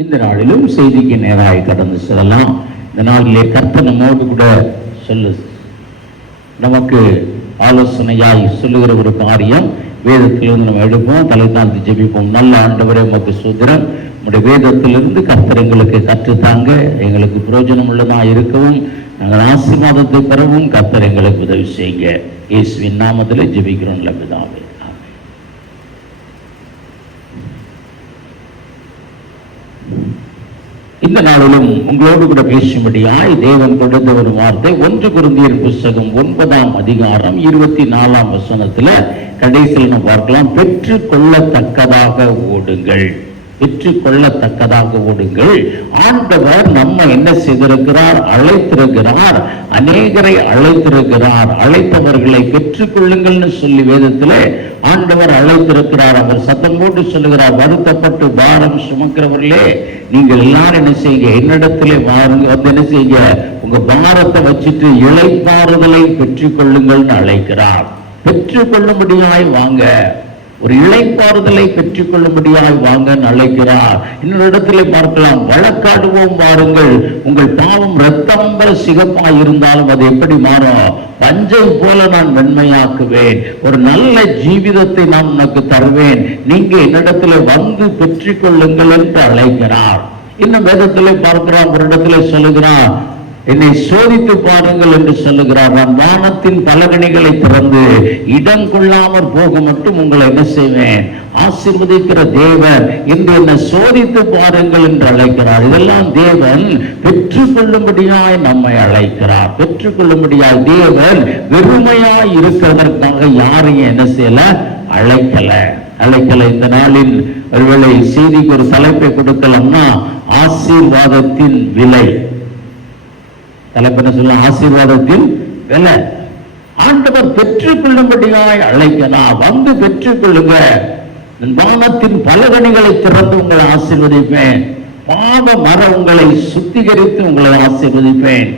இந்த நாளிலும் செய்திக்கு நேராய் கடந்து செல்லலாம். இந்த நாளிலே கர்த்தர் நம்மோடு கூட நமக்கு ஆலோசனையாய் சொல்லுகிற ஒரு காரியம், வேதத்திலிருந்து நம்ம எடுப்போம், தலை தாழ்த்தி ஜெபிப்போம். நல்ல ஆண்டவரே, உமக்கு ஸ்தோத்திரம். நம்முடைய வேதத்திலிருந்து கர்த்தர் எங்களுக்கு கற்றுத்தாங்க, எங்களுக்கு பிரயோஜனம் உள்ளதாக இருக்கவும், நாங்கள் ஆசீர்வாதத்தை பெறவும் கர்த்தர் எங்களுக்கு உதவி செய்யுங்க. இயேசுவின் நாமத்தில் ஜெபிக்கிறோம் நல்ல பிதாவே. இந்த நாளிலும் உங்களோடு கூட பேசும்படியாய் தேவன் கொடுத்த ஒரு வார்த்தை 1 கொரிந்தியர் புத்தகம் 9ஆம் அதிகாரம் 24ஆம் வசனத்துல கடைசியில் நம்ம பார்க்கலாம். பெற்றுக்கொள்ளத்தக்கதாக ஓடுங்கள், பெற்றுக்கொள்ளத்தக்கதாக ஓடுங்கள். ஆண்டவர் நம்ம என்ன செய்திருக்கிறார்? அழைத்திருக்கிறார், அநேகரை அழைத்திருக்கிறார். அழைத்தவர்களை பெற்றுக்கொள்ளுங்கள்னு சொல்லி வேதத்திலே ஆண்டவர் அழைத்திருக்கிறார். அவர் சத்தம் போட்டு சொல்லுகிறார், வருத்தப்பட்டு பாரம் சுமக்கிறவர்களே, நீங்கள் எல்லாரும் என்ன செய்யுங்க, என்னிடத்திலே வாருங்க, வந்து என்ன செய்யுங்க, உங்க பாரத்தை வச்சுட்டு இளைப்பாறுதலை பெற்றுக்கொள்ளுங்கள்னு அழைக்கிறார். பெற்றுக்கொள்ளும்படியாய் வாங்க, ஒரு இளைப்பாறுதலை பெற்றுக்கொள்ளும்படியாய் வாங்கன்னு அழைக்கிறார். இன்னொரு இடத்துல பார்க்கலாம், வழக்காடுவோம் வாருங்கள், உங்கள் பாவம் ரத்தம் போல சிகப்பாய் இருந்தாலும் அது எப்படி மாறும்? பஞ்சை போல நான் வெண்மையாக்குவேன். ஒரு நல்ல ஜீவிதத்தை நான் உனக்கு தருவேன், நீங்க என்னிடத்துல வந்து பெற்றுக்கொள்ளுங்கள் என்று அழைக்கிறார். இன்னும் வேதத்திலே பார்க்கிறோம், ஒரு இடத்துல சொல்லுகிறார், என்னை சோதித்து பாருங்கள் என்று சொல்லுகிறார். நான் வானத்தின் பலகணிகளை திறந்து இடம் கொள்ளாமற் போக மட்டும் உங்களை என்ன செய்வேன்? ஆசீர்வதிக்கிற தேவன் என்று என்னை சோதித்து பாருங்கள் என்று அழைக்கிறார். இதெல்லாம் தேவன் பெற்றுக்கொள்ளும்படியாய் நம்மை அழைக்கிறார். பெற்றுக்கொள்ளும்படியாய் தேவன் வெறுமையாய் இருக்கிறதற்காக யாரையும் என்ன செய்யல? அழைக்கல. இந்த நாளில் ஒருவேளை செய்திக்கு ஒரு தலைப்பை கொடுக்கலாம்னா, ஆசீர்வாதத்தின் விலை. தலைப்பென சொல்ல, ஆசீர்வாதத்தின் விலை. ஆண்டவர் பெற்றுக்கொள்ளும்படியாய் அழைக்கலாம். வந்து பெற்றுக்கொள்ளுங்க. வானத்தின் பலகணிகளை திறந்து உங்களை ஆசீர்வதிப்பேன். பாவ மர உங்களை சுத்திகரித்து உங்களை ஆசீர்வதிப்பேன்.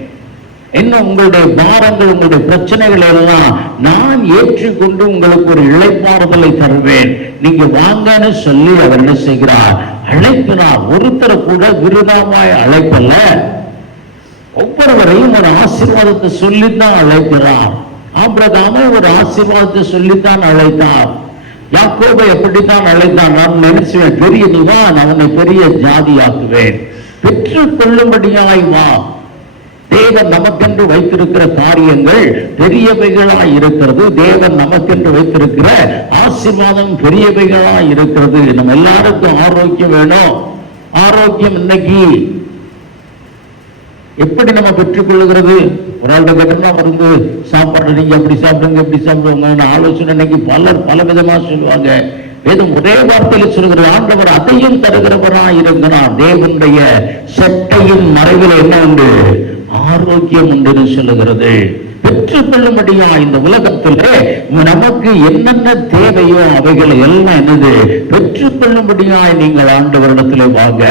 என்ன உங்களுடைய பாரங்கள், உங்களுடைய பிரச்சனைகள் எல்லாம் நான் ஏற்றுக்கொண்டு உங்களுக்கு ஒரு இளைப்பாறுதலை தருவேன், நீங்க வாங்கன்னு சொல்லி அவர் என்ன செய்கிறார்? அழைக்கிறார். ஒருத்தரை கூட விருதாவாய் அழைப்பல்ல, ஒவ்வொருவரையும் ஒரு ஆசீர்வாதத்தை சொல்லித்தான் அழைக்கிறார். ஆபிரகாமை ஒரு ஆசீர்வாதத்தை சொல்லித்தான் அழைத்தார். யாக்கோபை எப்படித்தான் அழைத்தான்? நான் நினைச்சுவேன், பெரிய நீ வா, நான் உன்னை பெரிய ஜாதியாக்குவேன். பெற்றுக்கொள்ளும்படியாய் வா. தேவன் நமக்கென்று வைத்திருக்கிற காரியங்கள் பெரியவைகளாய் இருக்கிறது. தேவன் நமக்கென்று வைத்திருக்கிற ஆசீர்வாதம் பெரியவைகளாய் இருக்கிறது. நம்ம எல்லாருக்கும் ஆரோக்கியம் வேணும். ஆரோக்கியம் இன்னைக்கு எப்படி நம்ம பெற்றுக்கொள்ளுகிறது? ஒரு ஆள்கிட்ட கேட்டோம்னா, மருந்து சாப்பாடு நீங்க அப்படி சாப்பிடுங்க, இப்படி சாப்பிடுவாங்க ஆலோசனை இன்னைக்கு பல விதமா சொல்லுவாங்க. வேதம் ஒரே வார்த்தையில சொல்லுகிற, ஆண்டவர் அதையும் தருகிறவராய் இருக்கிறார். தேவனுடைய சட்டையின் மறைவில் என்ன உண்டு? ஆரோக்கியம் உண்டு சொல்லுகிறது. பெற்றுக்கொள்ளும்படியா இந்த உலகத்திலே நமக்கு என்னென்ன தேவையோ அவைகளை எல்லாம் என்னது? பெற்றுக்கொள்ளும்படியாய் நீங்கள் ஆண்டவரிடத்திலே வாங்க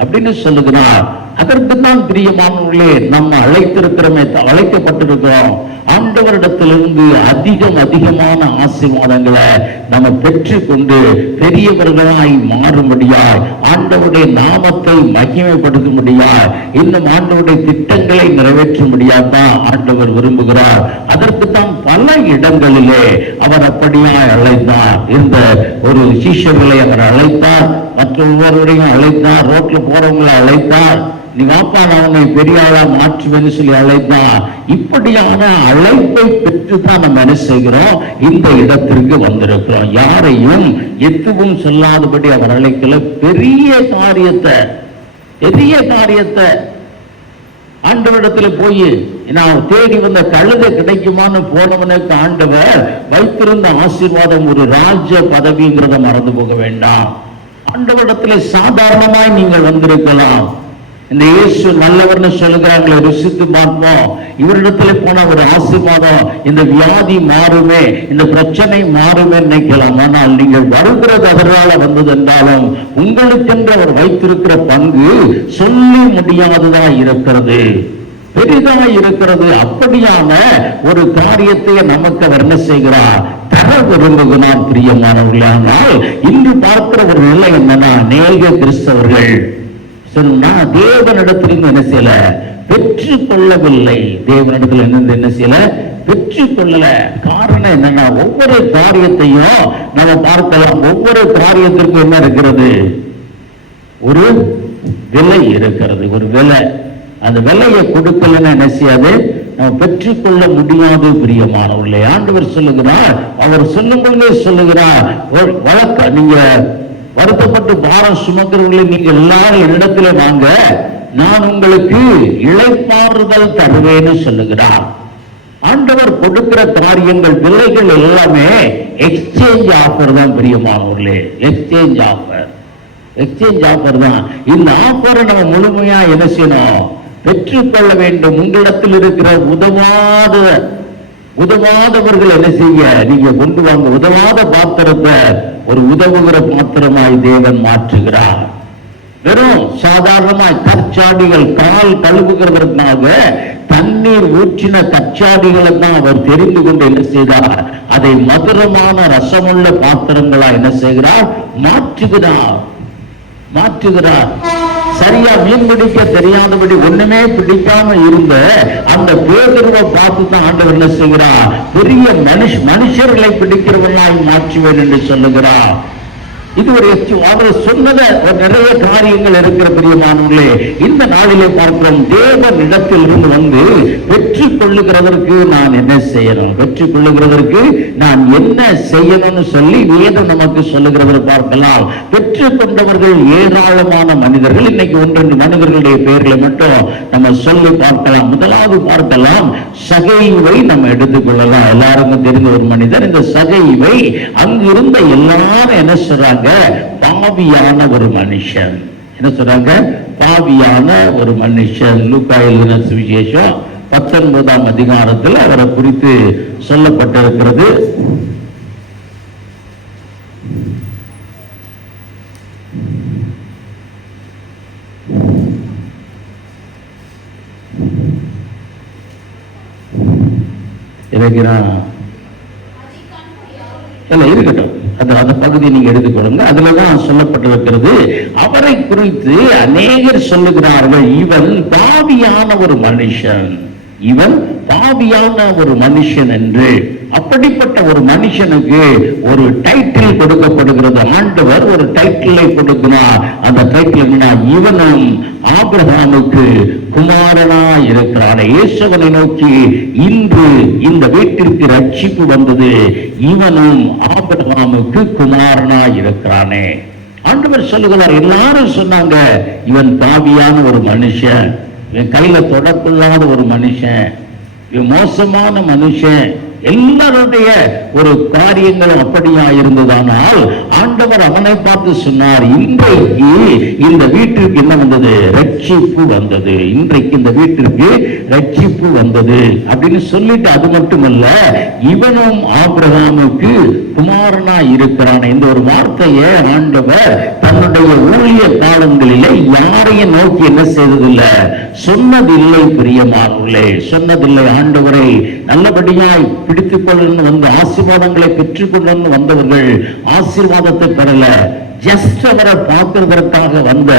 அப்படின்னு சொல்லுகிறார். அதற்கு தான் பிரியமானவர்களே நம்ம அழைக்கப்பட்டிருக்கிறோம். ஆண்டவரிடத்திலிருந்து அதிகமான ஆசீர்வாதங்களை நம்ம பெற்றுக்கொண்டு பெரியவர்களாய் மாறும்படியாய், ஆண்டவருடைய நாமத்தை மகிமைப்படுத்தும்படியாய், இன்னும் ஆண்டவருடைய திட்டங்களை நிறைவேற்றும்படியாதான் ஆண்டவர் விரும்புகிறார். அதற்கு தான் பல இடங்களிலே அவர் அப்படியாய் அழைத்தார். இந்த ஒரு சீஷர்களை அவர் அழைத்தார், மற்ற ஒவ்வொருவரையும் அழைத்தார், ரோட்ல போறவங்களை அழைத்தார், நீ வாப்பா நான் உன்னை பெரிய ஆளா மாற்றுவேன்னு சொல்லி அழைத்தார். இப்படியான அழைப்பை பெற்றுதான் நம்ம என்ன செய்கிறோம்? இந்த இடத்திற்கு வந்திருக்கிறோம். யாரையும் எதுவும் சொல்லாதபடி அவர் அழைக்கல. பெரிய காரியத்தை ஆண்டவரிடத்துல போய் நான் தேடி வந்த கழுதை கிடைக்குமான்னு போனவனுக்கு ஆண்டவர் வைத்திருந்த ஆசீர்வாதம் ஒரு ராஜ பதவிங்கிறத மறந்து போக வேண்டாம். ஆண்டவரிடத்துல சாதாரணமாய் நீங்கள் வந்திருக்கலாம். இந்த இயேசு நல்லவர்னு சொல்லுகிறாங்களே, ருசித்து பார்ப்போம். இவரிடத்துல போன ஒரு ஆசீர்வாதம், இந்த வியாதி மாறுமே, இந்த பிரச்சனை மாறுமே நினைக்கலாம். ஆனால் நீங்கள் வருகிறது அதனால வந்தது என்றாலும் உங்களுக்கென்று அவர் வைத்திருக்கிற பங்கு சொல்லி முடியாததா இருக்கிறது, பெரிதா இருக்கிறது. அப்படியான ஒரு காரியத்தை நமக்கு அவர் என்ன செய்கிறார்? தர விரும்புகிறார் பிரியமானவர்களே. ஆனால் இன்று பார்க்கிற ஒரு நிலை என்னன்னா, அநேக கிறிஸ்தவர்கள் சொன்னா தேவனிடத்திலிருந்து என்ன செய்யல, பெற்றுக் கொள்ளவில்லை. தேவனிடத்துல என்ன செய்யல, பெற்றுக் கொள்ளல. காரணம் என்னன்னா, ஒவ்வொரு காரியத்தையும் நம்ம பார்க்கலாம். ஒவ்வொரு காரியத்திற்கும் என்ன இருக்கிறது, ஒரு விலை இருக்கிறது, ஒரு விலை. அந்த விலையை கொடுக்கலன்னு என்ன செய்யாது, நம்ம பெற்றுக்கொள்ள முடியாது. பிரியமானவர்களே, ஆண்டவர் சொல்லுகிறார், அவர் சொல்லும்போதே சொல்லுகிறார், வழக்க நீங்க வருத்தப்பட்டு பாரம் சுமக்கிறவர்களை நீங்க எல்லாரும் என்னிடத்துல வாங்க, நான் உங்களுக்கு இளைப்பாறுதல் தருவேன்னு சொல்லுகிறார். ஆண்டவர் கொடுக்கிற காரியங்கள், விலைகள் எல்லாமே எக்ஸ்சேஞ்ச் ஆஃபர் தான். பிரியமானவர்களே, எக்ஸ்சேஞ்ச் ஆஃபர், எக்ஸ்சேஞ்ச் ஆஃபர் தான். இந்த ஆஃபரை நம்ம முழுமையா என்ன செய்யணும், பெற்றுக்கொள்ள வேண்டும். உங்களிடத்தில் இருக்கிற உதவாதவர்கள் என்ன செய்ய, நீங்க கொண்டு வாங்க. உதவாத பாத்திரத்தை ஒரு உதவுகிற பாத்திரமாய் தேவன் மாற்றுகிறார். வெறும் சாதாரணமாய் கற்சாடிகள், கால் கழுவுகிறதற்காக தண்ணீர் ஊற்றின கச்சாடிகளை தான் அவர் தெரிந்து கொண்டு என்ன செய்தார், அதை மதுரமான ரசமுள்ள பாத்திரங்களா என்ன செய்கிறார், மாற்றுகிறார். சரியா மீன் பிடிக்க தெரியாதபடி ஒண்ணுமே பிடிக்காம இருந்த அந்த பேதுருவை பார்த்து தான் ஆண்டவர் என்ன செய்கிறார், பெரிய மனுஷர்களை பிடிக்கிறவர்களாய் மாற்றுவேன் என்று சொல்லுகிறார். இது ஒரு அவர் சொன்னத நிறைய காரியங்கள் இருக்கிற பிரியமானவர்களே. இந்த நாளிலே பார்க்கிறோம், தேவன் இடத்தில் இருந்து வந்து பெற்றுக் கொள்ளுகிறதற்கு நான் என்ன செய்யணும், பெற்றுக் கொள்ளுகிறதற்கு நான் என்ன செய்யணும்னு சொல்லி வேதம் நமக்கு சொல்லுகிறத பார்க்கலாம். பெற்றுக் கொண்டவர்கள் ஏராளமான மனிதர்கள். இன்னைக்கு ஒன்றெண்டு மனிதர்களுடைய பெயர்களை மட்டும் நம்ம சொல்லி பார்க்கலாம். முதலாவது பார்க்கலாம், சகைவை நம்ம எடுத்துக்கொள்ளலாம். எல்லாருக்கும் தெரிந்த ஒரு மனிதர். இந்த சகைவை அங்கிருந்த எல்லாரும் என்ன சொல்றாங்க, பாவியான ஒரு மனுஷன். என்ன சொல்றாங்க, பாவியான ஒரு மனுஷன். லூக்கா எழுதின சுவிசேஷம் 19ஆம் அதிகாரத்தில் அவரை குறித்து சொல்லப்பட்டிருக்கிறது. இருக்கட்டும், அந்த பகுதியை நீங்க எடுத்துக்கொள்ளுங்க. அதுலதான் சொல்லப்பட்டிருக்கிறது, அவரை குறித்து அநேகர் சொல்லுகிறார்கள், இவன் பாவியான ஒரு மனுஷன், இவன் பாவியான ஒரு மனுஷன் என்று. அப்படிப்பட்ட ஒரு மனுஷனுக்கு ஒரு டைட்டில் கொடுக்கப்படுகிறது. ஆண்டவர் ஒரு டைட்டிலை கொடுக்கிறார். அந்த டைட்டில் என்ன, இவனும் ஆபிரகாமுக்கு குமாரனா இருக்கிறான். இயேசுவை நோக்கி இன்று இந்த வீட்டிற்கு ரட்சிப்பு வந்தது, இவனும் ஆபிரகாமுக்கு குமாரனா இருக்கிறானே. ஆண்டவர் சொல்லுகிறார். எல்லாரும் சொன்னாங்க, இவன் பாவியான ஒரு மனுஷன், இவன் கையில தொடர்பில்லாத ஒரு மனுஷன், இவன் மோசமான மனுஷன். எல்லாருடைய ஒரு காரியங்களும் அப்படியா இருந்ததானால் ஆண்டவர் அவனை பார்த்து சொன்னார், இன்றைக்கு இந்த வீட்டிற்கு என்ன வந்தது, ரட்சிப்பு வந்தது. இன்றைக்கு இந்த வீட்டிற்கு ரட்சிப்பு வந்தது அப்படின்னு சொல்லிட்டு, அது மட்டுமல்ல, இவனும் ஆபிரகாமுக்கு குமாரனா இருக்கிறான். இந்த ஒரு வார்த்தையை ஆண்டவர் தன்னுடைய ஊழிய காலங்களிலே யாரையும் நோக்கி என்ன செய்ததில்லை, சொன்னதில்லை. பிரியமானவர்களே, சொன்னதில்லை. ஆண்டவரை நல்லபடியாய் பிடித்துக் கொள்ளணும் வந்து ஆசீர்வாதங்களை பெற்றுக் கொள்ளணும் வந்தவர்கள் ஆசீர்வாதத்தை பெறல, ஜஸ்ட் அவரை பார்க்கிறதற்காக வந்த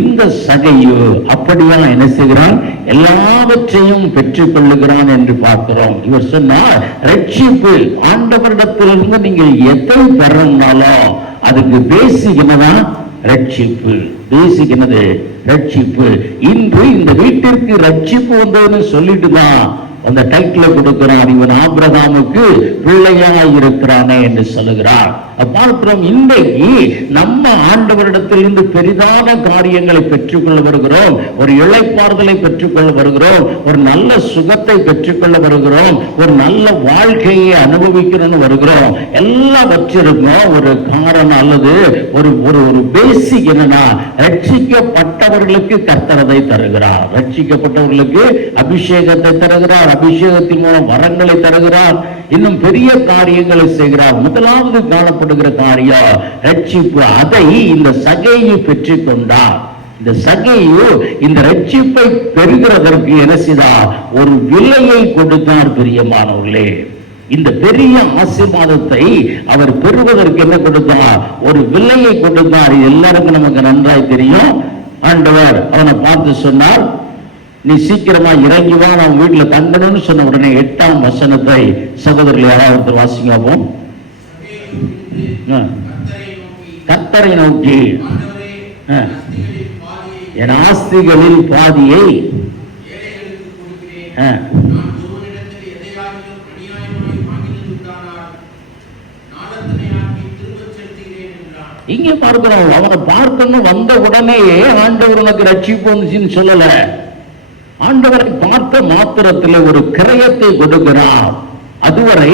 இந்த சகையு அப்படியா என்ன செய்கிறான், எல்லாவற்றையும் பெற்றுக் கொள்ளுகிறான் என்று பார்க்கிறோம். இவர் சொன்னார், ரட்சிப்பு ஆண்டவரிடத்திலிருந்து நீங்கள் எதை பெறணும்னாலும் அதுக்கு பேசிக் என்னதான், ரட்சிப்பு. பேசிக் என்னது, ரட்சிப்பு. இன்று இந்த வீட்டிற்கு ரட்சிப்பு வந்ததுன்னு சொல்லிட்டு தான் அந்த டைட்டில் கொடுக்கிறார், இவன் ஆபிரகாமுக்கு பிள்ளையாய் இருக்கிறானே என்று சொல்லுகிறார். பார்க்கிறோம், இன்றைக்கு நம்ம ஆண்டவரிடத்திலிருந்து பெரிதான காரியங்களை பெற்றுக்கொள்ள வருகிறோம், ஒரு இளைப்பாறுதலை பெற்றுக்கொள்ள வருகிறோம், ஒரு நல்ல சுகத்தை பெற்றுக்கொள்ள வருகிறோம், ஒரு நல்ல வாழ்க்கையை அனுபவிக்கணும்னு வருகிறோம். எல்லாவற்றிற்கும் ஒரு காரணம் அல்லது ஒரு ஒரு பேசிக் என்னன்னா, ரட்சிக்கப்பட்டவர்களுக்கு கர்த்தரதை தருகிறார், ரட்சிக்கப்பட்டவர்களுக்கு அபிஷேகத்தை தருகிறார், அபிஷேகத்தின் மூலம் வரங்களை தருகிறார், இன்னும் பெரிய காரியங்களை செய்கிறார். முதலாவது காணப்படுகிற காரியம் ரட்சிப்பு. அதை இந்த சகையை பெற்றுக் கொண்டார். இந்த சகையு இந்த ரட்சிப்பை பெறுகிறதற்கு என்ன செய்தார், ஒரு விலையை கொடுத்தார். பிரியமானவர்களே, இந்த பெரிய ஆசீர்வாதத்தை அவர் பெறுவதற்கு என்ன கொடுத்தார், ஒரு விலையை கொடுத்தார். எல்லாருக்கும் நமக்கு நன்றாய் தெரியும். ஆண்டவர் அவனை பார்த்து சொன்னார், நீ சீக்கிரமா இறங்கி வா, நான் வீட்டுல தங்கணும்னு சொன்ன உடனே 8ஆம் வசனத்தை சகோதரர்கள் யாராவது வாசிங்காவோம். கர்த்தரை நோக்கி, என் ஆஸ்திகளில் பாதியை இங்கே பார்க்கிறோம். அவனை பார்க்கணும் வந்த உடனேயே ஆண்டவர் உனக்கு ரட்சிப்பு வந்துச்சுன்னு சொல்லல. ஆண்டவரை பார்த்த மாத்திரத்தில் ஒரு கிரயத்தை கொடுக்கிறார். அதுவரை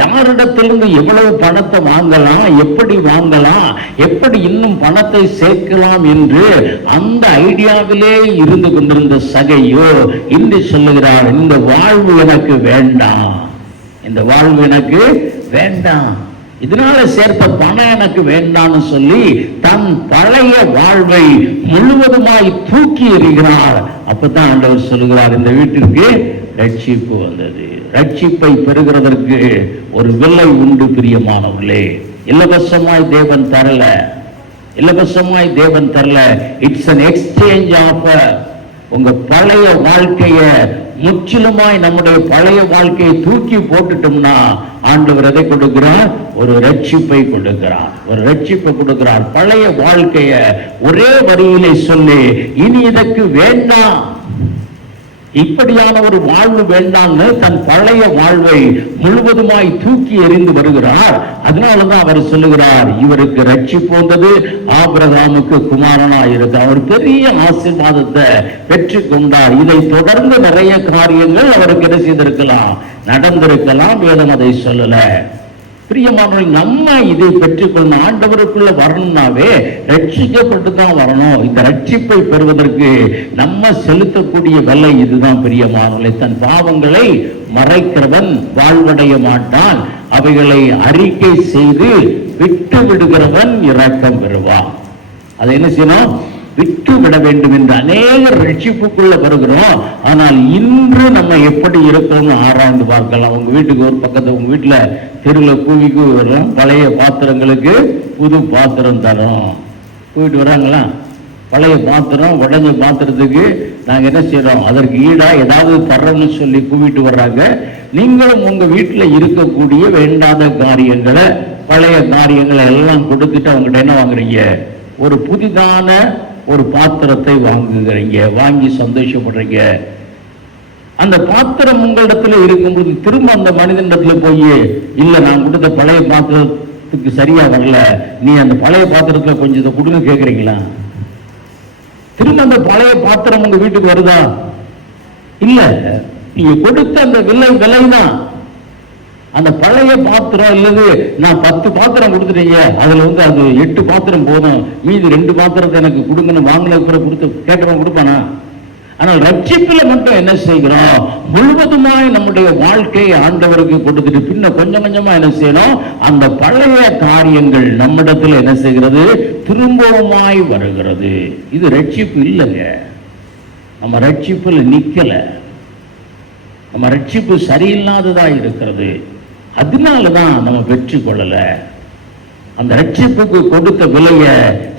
யாரிடத்திலிருந்து எவ்வளவு பணத்தை வாங்கலாம், எப்படி வாங்கலாம், எப்படி இன்னும் பணத்தை சேர்க்கலாம் என்று அந்த ஐடியாவிலே இருந்து கொண்டிருந்த சகையோ இன்று சொல்லுகிறார், இந்த வாழ்வு எனக்கு வேண்டாம், இந்த வாழ்வு எனக்கு வேண்டாம், இதனால சேர்த்த பணம் எனக்கு வேண்டாம்னு சொல்லி தன் பழைய வாழ்வை முழுவதுமாய் தூக்கி எறிகிறார். அப்பதான் ஆண்டவர் சொல்லுகிறார், இந்த வீட்டிற்கு ரட்சிப்பு வந்தது. ரட்சிப்பை பெறுகிறதற்கு ஒரு விலை உண்டு பிரியமானவர்களே. இலவசமாய் தேவன் தரல, இலவசமாய் தேவன் தரல. It's an exchange offer. உங்க பழைய வாழ்க்கைய முற்றிலுமாய் நம்முடைய பழைய வாழ்க்கையை தூக்கி போட்டுட்டோம்னா ஆண்டவர் எதை கொடுக்கிறார்? ஒரு ரட்சிப்பை கொடுக்கிறார், ஒரு ரட்சிப்பை கொடுக்கிறார். பழைய வாழ்க்கைய ஒரே வரியிலே சொல்லி, இனி இதற்கு வேண்டாம், இப்படியான ஒரு வாழ்வு வேண்டாம்னு தன் பழைய வாழ்வை முழுவதுமாய் தூக்கி எறிந்து வருகிறார். அதனாலதான் அவர் சொல்லுகிறார், இவருக்கு ரட்சிப்பு வந்தது, ஆபிரகாமுக்கு குமாரனா இருக்கு. அவர் பெரிய ஆசீர்வாதத்தை பெற்றுக் கொண்டார். இதை தொடர்ந்து நிறைய காரியங்கள் அவருக்கு என்ன செய்திருக்கலாம், நடந்திருக்கலாம். வேதம் அதை சொல்லல. பிரியமானவர்கள், நம்ம இதை பெற்றுக்கொள்ளணும். ஆண்டவருக்குள்ள வரணும்னாவே ரட்சிக்கப்பட்டு தான் வரணும். இந்த ரட்சிப்பை பெறுவதற்கு நம்ம செலுத்தக்கூடிய விலை இதுதான் பிரியமானவர்களே. தன் பாவங்களை மறைக்கிறவன் வாழ்வடைய மாட்டான், அவைகளை அறிக்கை செய்து விட்டு விடுகிறவன் இரக்கம் பெறுவான். அதை என்ன செய்யணும்? விட்டு விட வேண்டும் என்று அநேக ரட்சிப்புக்குள்ள வருகிறோம். ஆனால் இன்று நம்ம எப்படி இருக்கிறோம்னு ஆராய்ந்து பார்க்கலாம். உங்க வீட்டுக்கு ஒரு பக்கத்து, உங்க வீட்டுல தெருவில் கூவிக்கு வரலாம், பழைய பாத்திரங்களுக்கு புது பாத்திரம் தரோம் கூவிட்டு வராங்களா? பழைய பாத்திரம் உடஞ்ச பாத்திரத்துக்கு நாங்க என்ன செய்யறோம், அதற்கு ஈடா ஏதாவது தர்றோம்னு சொல்லி கூவிட்டு வர்றாங்க. நீங்களும் உங்க வீட்டுல இருக்கக்கூடிய வேண்டாத காரியங்களை, பழைய காரியங்களை எல்லாம் கொடுத்துட்டு அவங்ககிட்ட என்ன வாங்குறீங்க? ஒரு புதிதான ஒரு பாத்திரத்தை வாங்குகிறீங்க, வாங்கி சந்தோஷப்படுறீங்க. அந்த பாத்திரம் உங்களிடத்துல இருக்கும்போது திரும்ப அந்த மனிதனிடத்துல போய், இல்ல நான் கொடுத்த பழைய பாத்திரத்துக்கு சரியா வரல, நீ அந்த பழைய பாத்திரத்துல கொஞ்சம் இதை கொடுங்க கேட்குறீங்களா? திரும்ப அந்த பழைய பாத்திரம் உங்க வீட்டுக்கு வருதா? இல்ல, நீங்க கொடுத்த அந்த விலைதான். அந்த பழைய பாத்திரம் இல்லது, நான் 10 பாத்திரம் கொடுத்துட்டீங்க, அதுல அது 8 பாத்திரம் போதும், மீதி 2 பாத்திரத்தை எனக்கு கொடுங்கன்னு வாங்கின கொடுத்து கேட்கிறவன் கொடுப்பானா? ஆனால் ரட்சிப்பில் மட்டும் என்ன செய்கிறோம்? முழுவதுமாய் நம்முடைய வாழ்க்கையை ஆண்டவருக்கு கொடுத்துட்டு பின்ன கொஞ்சம் கொஞ்சமா என்ன செய்யணும்? அந்த பழைய காரியங்கள் நம்மிடத்தில் என்ன செய்கிறது? திரும்பவுமாய் வருகிறது. இது ரட்சிப்பு இல்லைங்க. நம்ம ரட்சிப்பில் நிக்கல, நம்ம ரட்சிப்பு சரியில்லாததா இருக்கிறது. அதனாலதான் நம்ம வெற்றி கொள்ளல. அந்த ரட்சிப்புக்கு கொடுத்த விலைய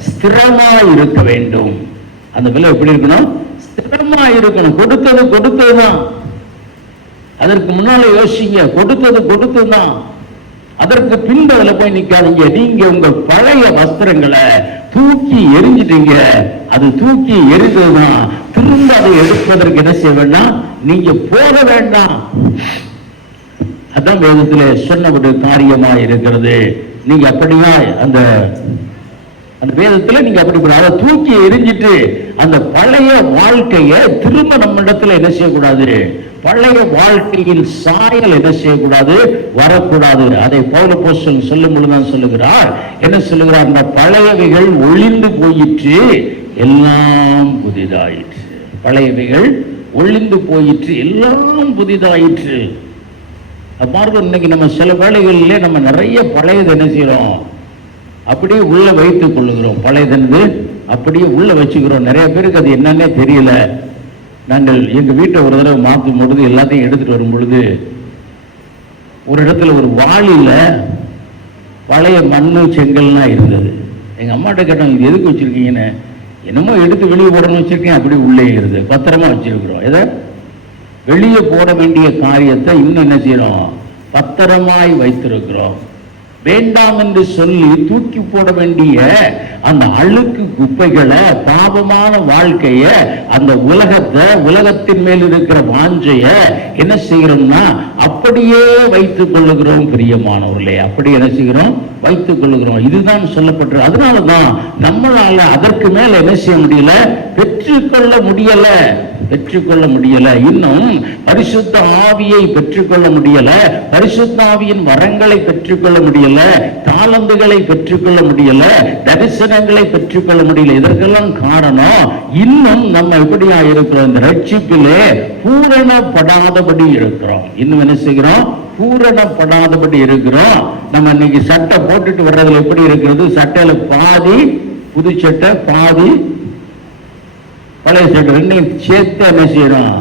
ஸ்திரமா இருக்க வேண்டும். அந்த விலை எப்படி இருக்கணும்? ஸ்திரமா இருக்கணும். கொடுத்ததுதான். அதற்கு முன்னால யோசிங்க, கொடுத்ததுதான். அதற்கு பின்பதில் போய் நிக்காதீங்க. நீங்க உங்க பழைய வஸ்திரங்களை தூக்கி எரிஞ்சிட்டீங்க. அது தூக்கி எரிந்ததுதான். திரும்ப அதை எடுப்பதற்கு என்ன செய்ய வேண்டாம்? நீங்க போக வேண்டாம். அதான் வேதத்திலே சொன்ன ஒரு காரியமா இருக்கிறது. நீங்க அப்படியா அந்த வேதத்துல நீங்க அப்படி அதை தூக்கி எரிஞ்சிட்டு அந்த பழைய வாழ்க்கைய திரும்ப நம்ம இடத்துல என்ன செய்யக்கூடாது? பழைய வாழ்க்கையின் சாயல் என்ன செய்யக்கூடாது? வரக்கூடாது. அதை பவுல் அப்போஸ்தலன் சொல்லும் பொழுதுதான் சொல்லுகிறார், என்ன சொல்லுகிறார்? அந்த பழையவைகள் ஒளிந்து போயிற்று, எல்லாம் புதிதாயிற்று. பழையவைகள் ஒளிந்து போயிற்று, எல்லாம் புதிதாயிற்று. பாருங்க, இன்னைக்கு நம்ம சில வேளைகளிலே நம்ம நிறைய பழையது என்ன செய்யறோம்? அப்படியே உள்ள வைத்துக் கொள்ளுகிறோம். பழையது அப்படியே உள்ள வச்சுக்கிறோம். நிறைய பேருக்கு அது என்னன்னே தெரியல. நாங்கள் எங்க வீட்டை ஒரு தடவை மாற்றும் பொழுது, எல்லாத்தையும் எடுத்துட்டு வரும் பொழுது, ஒரு இடத்துல ஒரு வாளியில பழைய மண்ணு செங்கல்லாம் இருந்தது. எங்க அம்மாட்ட கேட்டோம், இது எதுக்கு வச்சிருக்கீங்கன்னு. என்னமோ எடுத்து வெளியே போடணும்னு வச்சிருக்கேன், அப்படி உள்ளே இருக்கு, பத்திரமா வச்சிருக்கிறோம். எதை வெளியே போட வேண்டிய காரியத்தை இன்னும் என்ன செய்யறோம், பத்திரமாய் வைத்திருக்கிறோம். வேண்டாம் என்று சொல்லி தூக்கி போட வேண்டிய அந்த அழுக்கு குப்பைகளை, பாவமான வாழ்க்கைய, அந்த உலகத்தை, உலகத்தின் மேல் இருக்கிற வாஞ்சைய என்ன செய்கிறோம்னா அப்படியே வைத்துக் கொள்ளுகிறோம். பிரியமானவர்களே, அப்படி என்ன செய்கிறோம், வைத்துக் கொள்ளுகிறோம். இதுதான் சொல்லப்பட்டு, அதனாலதான் நம்மளால அதற்கு மேல என்ன செய்ய முடியல, பெற்றுக்கொள்ள முடியல, பெற்றுக்கொள்ள முடியல. இன்னும் பரிசுத்த ஆவியை பெற்றுக்கொள்ள முடியல, பரிசுத்த ஆவியின் வரங்களை பெற்றுக்கொள்ள முடியல, தாளந்துகளை பெற்றுக்கொள்ள முடியல, தரிசனங்களை பெற்றுக்கொள்ள முடியல. இதற்கெல்லாம் காரணம் இன்னும் நம்ம எப்படியா இருக்கிறோம், இந்த ரட்சிப்பிலே பூரணப்படாதபடி இருக்கிறோம். இன்னும் என்ன செய்கிறோம், பூரணப்படாதபடி இருக்கிறோம். நம்ம இன்னைக்கு சட்டை போட்டுட்டு வர்றதுல எப்படி இருக்கிறது, சட்டையில பாதி புது சட்டை, பாதி பழைய சட்டை, ரெண்டையும் சேர்த்து என்ன செய்யறோம்,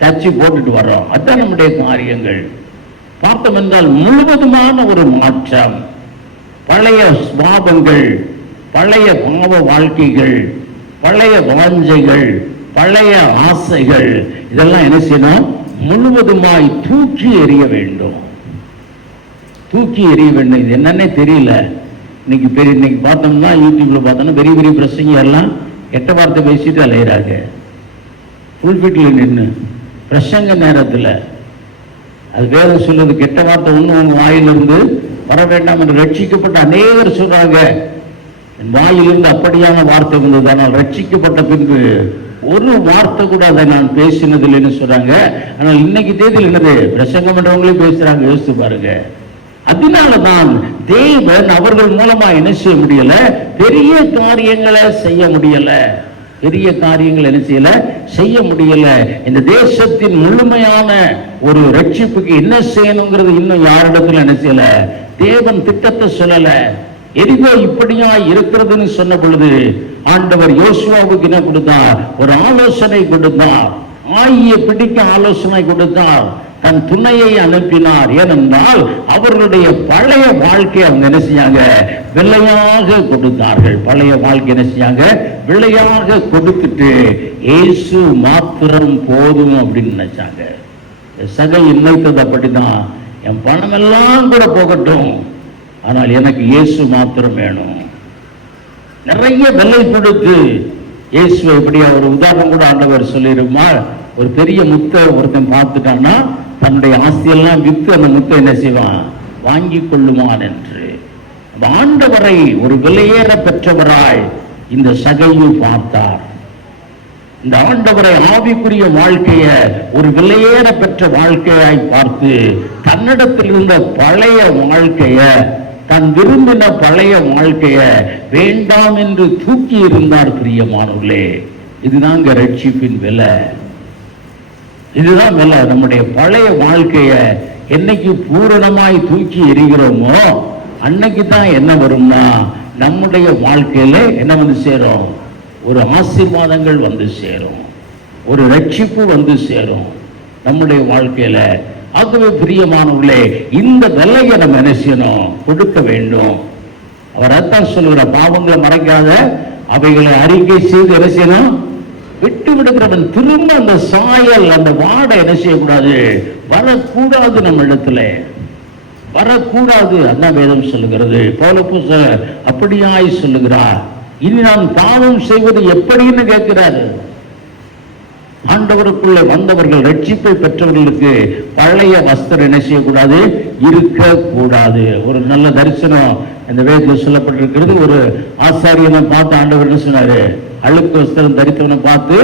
தச்சு போட்டுட்டு வர்றோம். அதான் நம்முடைய காரியங்கள். பார்த்தோம் என்றால் முழுவதுமான ஒரு மாற்றம். பழைய சுவாபங்கள், பழைய பாவ வாழ்க்கைகள், பழைய வாஞ்சைகள், பழைய ஆசைகள், இதெல்லாம் என்ன செய்யணும், முழுவதுமாய் தூக்கி எறிய வேண்டும். தூக்கி எறிய வேண்டும். இது என்னன்னே தெரியல. இன்னைக்கு பார்த்தோம்னா, யூடியூப்ல பார்த்தோம்னா பெரிய பெரிய பிரசங்க எல்லாம் கெட்ட வார்த்தை பேசிட்டு அலையிறாங்க. புல்பிட்டில் நின்று பிரசங்க நேரத்தில் அது வேதம் சொல்லுது, கெட்ட வார்த்தை ஒன்று உங்க வாயிலிருந்து வர வேண்டாம் என்று ரட்சிக்கப்பட்ட அநேகர் சொல்றாங்க. என் வாயிலிருந்து அப்படியான வார்த்தை வந்தது, ஆனால் ரட்சிக்கப்பட்ட பின்பு ஒரு வார்த்தை கூட அதை நான் பேசினதில்லைன்னு சொல்றாங்க. ஆனால் இன்னைக்கு தேதியில் என்னது, பிரசங்கம் பண்றவங்களே பேசுறாங்க. யோசித்து பாருங்க. அதனாலதான் தேவன் அவர்கள் மூலமா என்ன செய்ய முடியல, பெரிய காரியங்களை செய்ய முடியல, பெரிய காரியங்கள் என்ன செய்யல, செய்ய முடியல. இந்த தேசத்தின் முழுமையான ஒரு ரட்சிப்புக்கு என்ன செய்யணுங்கிறது இன்னும் யாரிடத்துல என்ன செய்யல, தேவன் திட்டத்தை சொல்லல. எரிகோ இப்படியா இருக்கிறதுன்னு சொன்ன பொழுது ஆண்டவர் யோசுவாவுக்கு என்ன கொடுத்தார், ஒரு ஆலோசனை கொடுத்தார். ஆயியை பிடிக்க ஆலோசனை கொடுத்தார், தன் துணையை அனுப்பினார். ஏனென்றால் அவர்களுடைய பழைய வாழ்க்கை அவங்க என்ன செய்யாங்க, விலையாக கொடுத்தார்கள். பழைய வாழ்க்கை என்ன செய்யாங்க, விலையாக கொடுத்துட்டு இயேசு மாத்திரம் போதும் அப்படின்னு நினைச்சாங்க. சகை நினைத்தது அப்படிதான், என் பணம் எல்லாம் கூட போகட்டும், ஆனால் எனக்கு இயேசு மாத்திரம் வேணும். நிறைய விலை கொடுத்து இயேசுவை எப்படியா, ஒரு உதாரணம் கூட ஆண்டவர் சொல்லியிருக்குமா, ஒரு பெரிய முத்தை ஒருத்தன் பார்த்துட்டான்னா தன்னுடைய ஆஸ்தியெல்லாம் வித்து அந்த முத்தை என்ன செய்வான், வாங்கி கொள்ளுமான் என்று. அந்த ஆண்டவரை ஒரு விலையேற பெற்றவராய் இந்த சகையை பார்த்தார். இந்த ஆண்டவரை ஆவிக்குரிய வாழ்க்கைய ஒரு விலையேற பெற்ற வாழ்க்கையாய் பார்த்து தன்னிடத்தில் இருந்த பழைய வாழ்க்கைய, தன் விரும்பின பழைய வாழ்க்கைய வேண்டாம் என்று தூக்கி இருந்தார். பிரியமானவர்களே, இதுதான் ரட்சிப்பின் விலை. இதுதான் விலை. நம்முடைய பழைய வாழ்க்கைய என்னைக்கு பூரணமாய் தூக்கி எறிகிறோமோ அன்னைக்கு தான் என்ன வரும்னா, நம்முடைய வாழ்க்கையில என்ன வந்து சேரும், ஒரு ஆசீர்வாதங்கள் வந்து சேரும், ஒரு ரட்சிப்பு வந்து சேரும் நம்முடைய வாழ்க்கையில. ஆகவே பிரியமானவர்களே, இந்த விலையை நம்ம என்ன செய்யணும், கொடுக்க வேண்டும். அவர் அதான் சொல்லுகிற, பாவங்களை மறைக்காத, அவைகளை அறிக்கை செய்து என்ன செய்யணும், விட்டு விடுகிறவன் திரும்ப அந்த சாயல், அந்த வாடை என்ன செய்யக்கூடாது, வரக்கூடாது, நம்ம இடத்துல வரக்கூடாது. அதான் வேதம் சொல்லுகிறது. பவுல் அப்படியாய் சொல்லுகிறார். இனி நான் பாவம் செய்வது எப்படின்னு கேட்கிறாரு. ஆண்டவருக்குள்ளே வந்தவர்கள், ரட்சிப்பை பெற்றவர்களுக்கு பழைய வஸ்திரம் என்ன செய்யக்கூடாது, இருக்கக்கூடாது. ஒரு நல்ல தரிசனம் இந்த வேதத்தில் சொல்லப்பட்டிருக்கிறது. ஒரு ஆசாரியனை பார்த்து ஆண்டவர் என்ன சொன்னாரு, அழுக்கு வஸ்திரம் தரித்தவனை பார்த்து,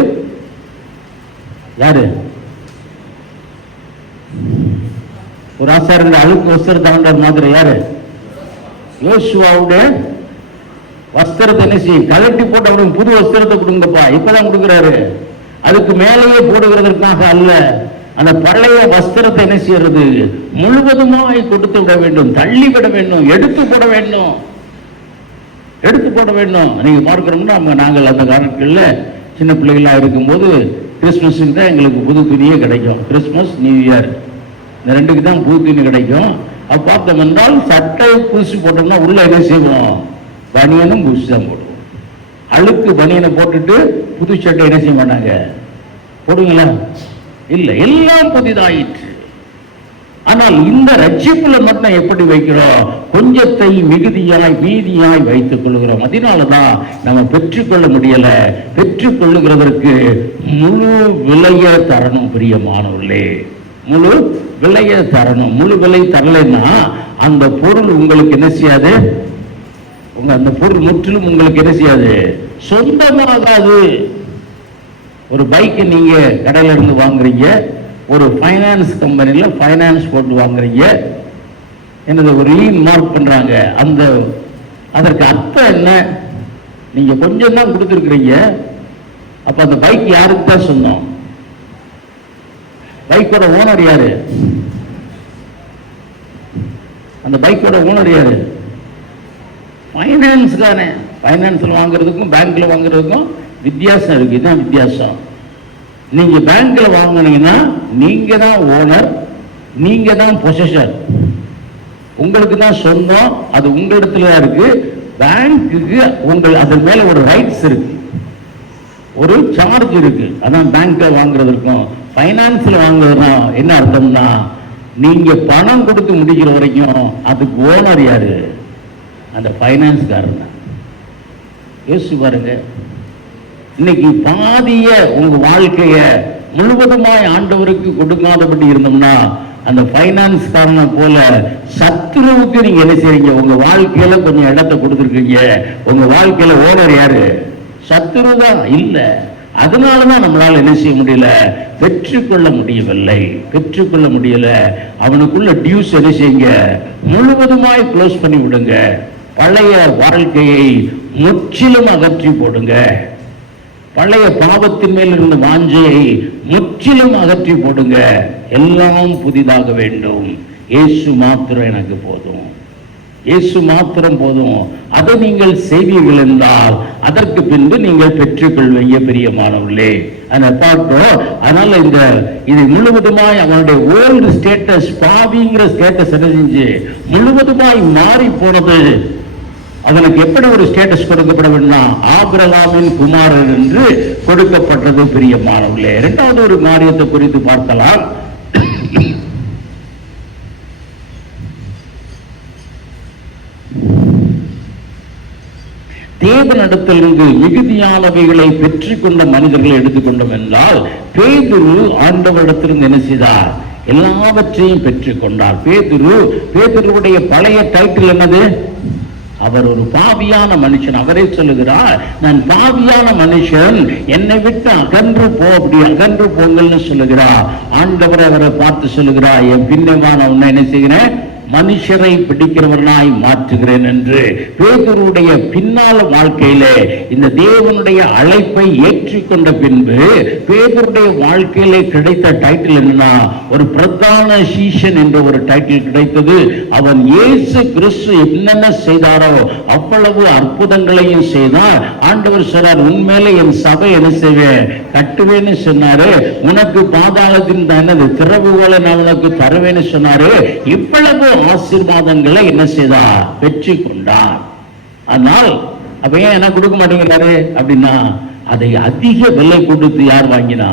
யாரு, ஒரு ஆசாரியன் அழுக்கு வஸ்திரத்தை ஆண்டவர் மாதிரி, யாரு, யோசுவாவுடைய வஸ்திரத்தை என்ன செய்யும், கலட்டி போட்டு அவனுக்கு புது வஸ்திரத்தை கொடுங்கப்பா, இப்பதான் கொடுக்குறாரு. அதுக்கு மேலேயே போடுகிறதற்காக அல்ல, அந்த பழைய வஸ்திரத்தை என்ன செய்யறது, முழுவதுமாய் கொடுத்து விட வேண்டும், தள்ளி விட வேண்டும், எடுத்து போட வேண்டும், எடுத்து போட வேண்டும். நீங்க பார்க்கிறோம்னா, நாங்கள் அந்த காலங்களில் சின்ன பிள்ளைகளா இருக்கும்போது கிறிஸ்துமஸுக்கு தான் எங்களுக்கு புது துணியே கிடைக்கும். கிறிஸ்துமஸ், நியூ இயர், இந்த ரெண்டுக்கு தான் புது துணி கிடைக்கும். அப்ப பார்த்தோம் என்றால் சட்டை பூசி போட்டோம்னா உள்ள என்ன செய்வோம், பனியனும் பூசி தான் போடுவோம். அழுக்கு பனியனை போட்டுட்டு புது சட்டை என்ன செய்ய மாட்டாங்க, போடுங்களா? இல்லை, எல்லாம் புதிதாயிற்று. ஆனால் இந்த ரட்சிப்புல மட்டும் எப்படி வைக்கிறோம்? கொஞ்சத்தை மிகுதியாய் மீதியாய் வைத்துக் கொள்கிறோம். அதனாலதான் நம்ம பெற்றுக்கொள்ள முடியல. பெற்றுக்கொள்ளுகிறதற்கு முழு விலைய தரணும் பிரியமானவர்களே, முழு விலைய தரணும். முழு விலை தரலைன்னா அந்த பொருள் உங்களுக்கு என்ன செய்யாது, அந்த பொருள் முற்றிலும் உங்களுக்கு என்ன செய்யாது, சொந்தமாகாது. ஒரு பைக் நீங்க கடையில இருந்து வாங்குறீங்க, ஒரு ஃபைனான்ஸ் கம்பெனியில் ஃபைனான்ஸ் போட்டு வாங்குறீங்க, என்னது ஒரு லீன் மார்க் பண்றாங்க. அதற்கு அர்த்தம் என்ன? நீங்க கொஞ்சம் தான் கொடுத்துருக்கிறீங்க. அப்ப அந்த பைக் யாருக்கு தான் சொந்தம்? பைக்கோட ஓனர் யாரு? அந்த பைக்கோட ஓனர் யாரு? ஃபைனான்ஸ் தானே. ஃபைனான்ஸ்ல வாங்குறதுக்கும் பேங்க்ல வாங்குறதுக்கும் வித்தியாசம் இருக்கு. இதுதான் வித்தியாசம். நீங்க பேங்க்ல வாங்கினீங்கன்னா நீங்க தான் ஓனர், நீங்க தான் பொசஸர், உங்களுக்கு தான் சொந்தம், அது உங்களிடத்துல தான் இருக்கு. பேங்க்குக்கு அது மேல ஒரு ரைட்ஸ் இருக்கு, ஒரு சார்ஜ் இருக்கு. அதான் பேங்க்ல வாங்குறதுக்கும் ஃபைனான்ஸ்ல வாங்குறதுனா என்ன அர்த்தம்னா, நீங்க பணம் கொடுத்து முடிக்கிற வரைக்கும் அதுக்கு ஓனர் யாரு? அந்த ஃபைனான்ஸ்காரர் தான். யோசிச்சு பாருங்க. இன்னைக்கு பாதிய உங்க வாழ்க்கைய முழுவதுமாய் ஆண்டவருக்கு கொடுக்காதபடி இருந்தோம்னா, அந்த ஃபைனான்ஸ் காரணம் போல சத்துருவுக்கு நீங்க என்ன செய்றீங்க? உங்க வாழ்க்கையில கொஞ்சம் இடத்தை கொடுத்துருக்கீங்க. உங்க வாழ்க்கையில ஓனர் யாரு? சத்துரு தான். இல்ல, அதனாலதான் நம்மளால என்ன செய்ய முடியல, பெற்றுக்கொள்ள முடியவில்லை. பெற்றுக்கொள்ள முடியல. அவனுக்குள்ள டியூஸ் என்ன செய்யுங்க, முழுவதுமாய் க்ளோஸ் பண்ணி விடுங்க. பழைய வாழ்க்கையை முற்றிலும் அகற்றி போடுங்க. பழைய பாவத்தின் மேல் இருந்த வாஞ்சையை முற்றிலும் அகற்றி போடுங்க. எல்லாம் புதிதாக வேண்டும். இயேசு மாத்திரம் எனக்கு போதும், இயேசு மாத்திரம் போதும். அதை நீங்கள் செய்வீர்கள் என்றால் அதற்கு பின்பு நீங்கள் பெற்றுக்கொள்வீங்க பிரியமானவர்களே. அதனால இதை முழுவதுமாய் அவனுடைய ஓல்டு ஸ்டேட்டஸ், பாவிங்கிற ஸ்டேட்டஸ் என்ன செஞ்சு முழுவதுமாய் மாறி போனது. அவனுக்கு எப்படி ஒரு ஸ்டேட்டஸ் கொடுக்கப்பட வேண்டும்? ஆபிரகாமின் குமாரன் என்று கொடுக்கப்பட்டது பிரியமானவர்களே. இரண்டாவது ஒரு காரியத்தை குறித்து பார்க்கலாம். தேவனிடத்திலிருந்து மிகுதியானவைகளை பெற்றுக் கொண்ட மனிதர்களை எடுத்துக்கொண்டோம் என்றால், பேதுரு ஆண்டவரிடத்திலிருந்து என்ன செய்தார்? எல்லாவற்றையும் பெற்றுக் கொண்டார். பேதுருவுடைய பழைய டைட்டில் என்னது? அவர் ஒரு பாவியான மனுஷன். அவரே சொல்லுகிறார், நான் பாவியான மனுஷன், என்னை விட்டு அகன்று போ, அப்படி அகன்று போங்கள்னு சொல்லுகிறார். ஆண்டவர் அவரை பார்த்து சொல்லுகிறார், என் பின்னமா நான் உன்னை என்ன செய்கிறேன்? மனுஷரை பிடிக்கிறவனாய் மாற்றுகிறேன் என்று. பேதுருவுடைய பின்னால வாழ்க்கையிலே இந்த தேவனுடைய அழைப்பை ஏற்றுக்கொண்ட பின்பு பேதுருடைய வாழ்க்கையிலே கிடைத்த டைட்டில் என்னன்னா, ஒரு பிரதான சீஷன் என்ற ஒரு டைட்டில் கிடைத்தது. அவன் இயேசு கிறிஸ்து என்னென்ன செய்தாரோ அவ்வளவு அற்புதங்களையும் செய்தார். ஆண்டவர் சொன்னார், உண்மையிலே என் சபை என்ன செய்வேன்? கட்டுவேன்னு சொன்னாரு. உனக்கு பாதாளத்தின் என்னது திறவுகளை நான் உனக்கு தருவேன்னு சொன்னாரு. இவ்வளவு ஆசீர்வாதங்களை என்ன செய்தார்? பெற்றுக் கொண்டார். ஆனால் அப்ப ஏன் என்ன கொடுக்க மாட்டேங்கிறாரு அப்படின்னா, அதை அதிக விலை கொடுத்து யார் வாங்கினா?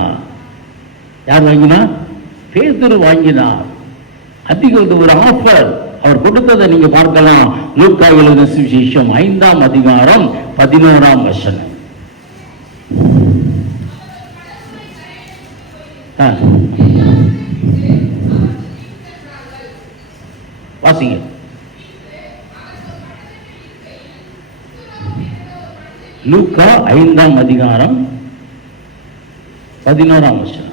பேதுரு வாங்கினார். அதிக ஒரு ஆஃபர் அவர் கொடுத்ததை நீங்க பார்க்கலாம். லூக்கா எழுதின சுவிசேஷம் 5ஆம் அதிகாரம் 11ஆம் வசனம். வாசிங்க. லூக்கா 5ஆம் அதிகாரம் 11ஆம் வசனம்.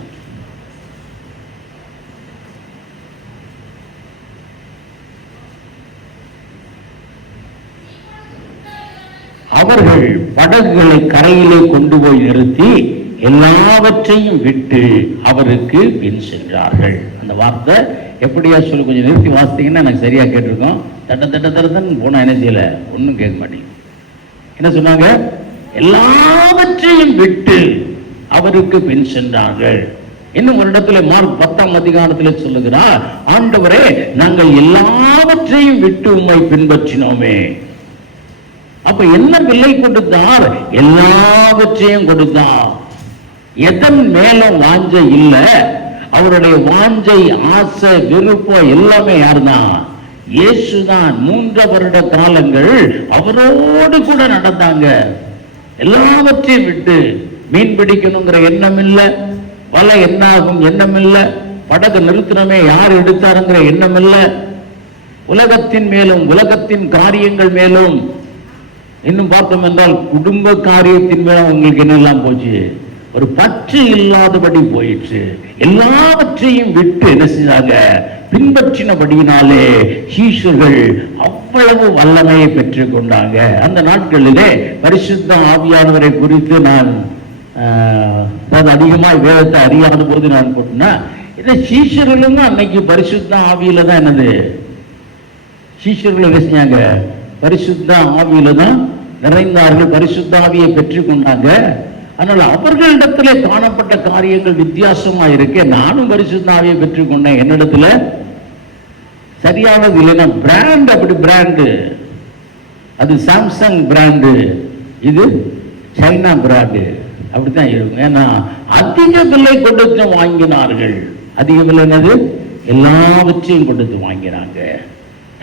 அவர்கள் படகுகளை கரையிலே கொண்டு போய் நிறுத்தி எல்லாவற்றையும் விட்டு அவருக்கு பின் சென்றார்கள். அந்த வார்த்தை எப்படியா சொல்லி கொஞ்சம் நிறுத்தி வாசித்தீங்கன்னா எனக்கு சரியா கேட்டிருக்கோம். தட்டன்னு போனா என்ன செய்யல, ஒன்றும் கேட்க மாட்டேங்க. என்ன சொன்னாங்க? எல்லாவற்றையும் விட்டு அவருக்கு பின் சென்றார்கள். இன்னும் ஒரு இடத்துல மார்க் 10ஆம் அதிகாரத்தில் சொல்லுகிறார், ஆண்டவரே நாங்கள் எல்லாவற்றையும் விட்டு உம்மை பின்பற்றினோமே. அப்ப என்ன விலை கொடுத்தார்? எல்லாவற்றையும் கொடுத்தார். எதன் மேல வாஞ்சை இல்ல, அவருடைய வாஞ்சை, ஆசை, விருப்பம் எல்லாமே யாருதான்? இயேசுதான். 3 வருட காலங்கள் அவரோடு கூட நடந்தாங்க. எல்லாவற்றையும் விட்டு, மீன் பிடிக்கணுங்கிற எண்ணம் இல்லை, வலை என்ன ஆகும் எண்ணம் இல்லை, படகு நிறுத்தினமே யார் எடுத்தாருங்கிற எண்ணம் இல்லை, உலகத்தின் மேலும் உலகத்தின் காரியங்கள் மேலும், இன்னும் பார்த்தோம் என்றால் குடும்ப காரியத்தின் மேலும் உங்களுக்கு என்னெல்லாம் போச்சு? ஒரு பற்று இல்லாதபடி போயிற்று. எல்லாவற்றையும் விட்டு என்ன செஞ்சாங்க? பின்பற்றினபடியினாலே சீஷர்கள் அவ்வளவு வல்லமையை பெற்றுக் கொண்டாங்க. அந்த நாட்களிலே பரிசுத்த ஆவியானவரை குறித்து நான் அதிகமாக வேதத்தை அறியாத போது நான் போட்டேன்னா, இதை சீஷர்களும் அன்னைக்கு பரிசுத்த ஆவியில தான் என்னது, சீஷர்கள் என்ன செஞ்சாங்க? பரிசுத்த ஆவியில தான் நிறைந்தார்கள், பரிசுத்த ஆவியை பெற்றுக் கொண்டாங்க. அதனால அவர்களிடத்திலே காணப்பட்ட காரியங்கள் வித்தியாசமா இருக்கு. நானும் பரிசுத்த ஆவியை பெற்றுக் கொண்டேன், என்னிடத்துல சரியானது இல்லைன்னா பிராண்ட், அப்படி பிராண்டு, அது சாம்சங் பிராண்டு, இது சைனா பிராண்டு, அப்படித்தான் இருக்கும். ஏன்னா அதிக விலை கொடுத்து வாங்கினார்கள். அதிக விலை என்னது? எல்லாவற்றையும் கொடுத்து வாங்கினாங்க,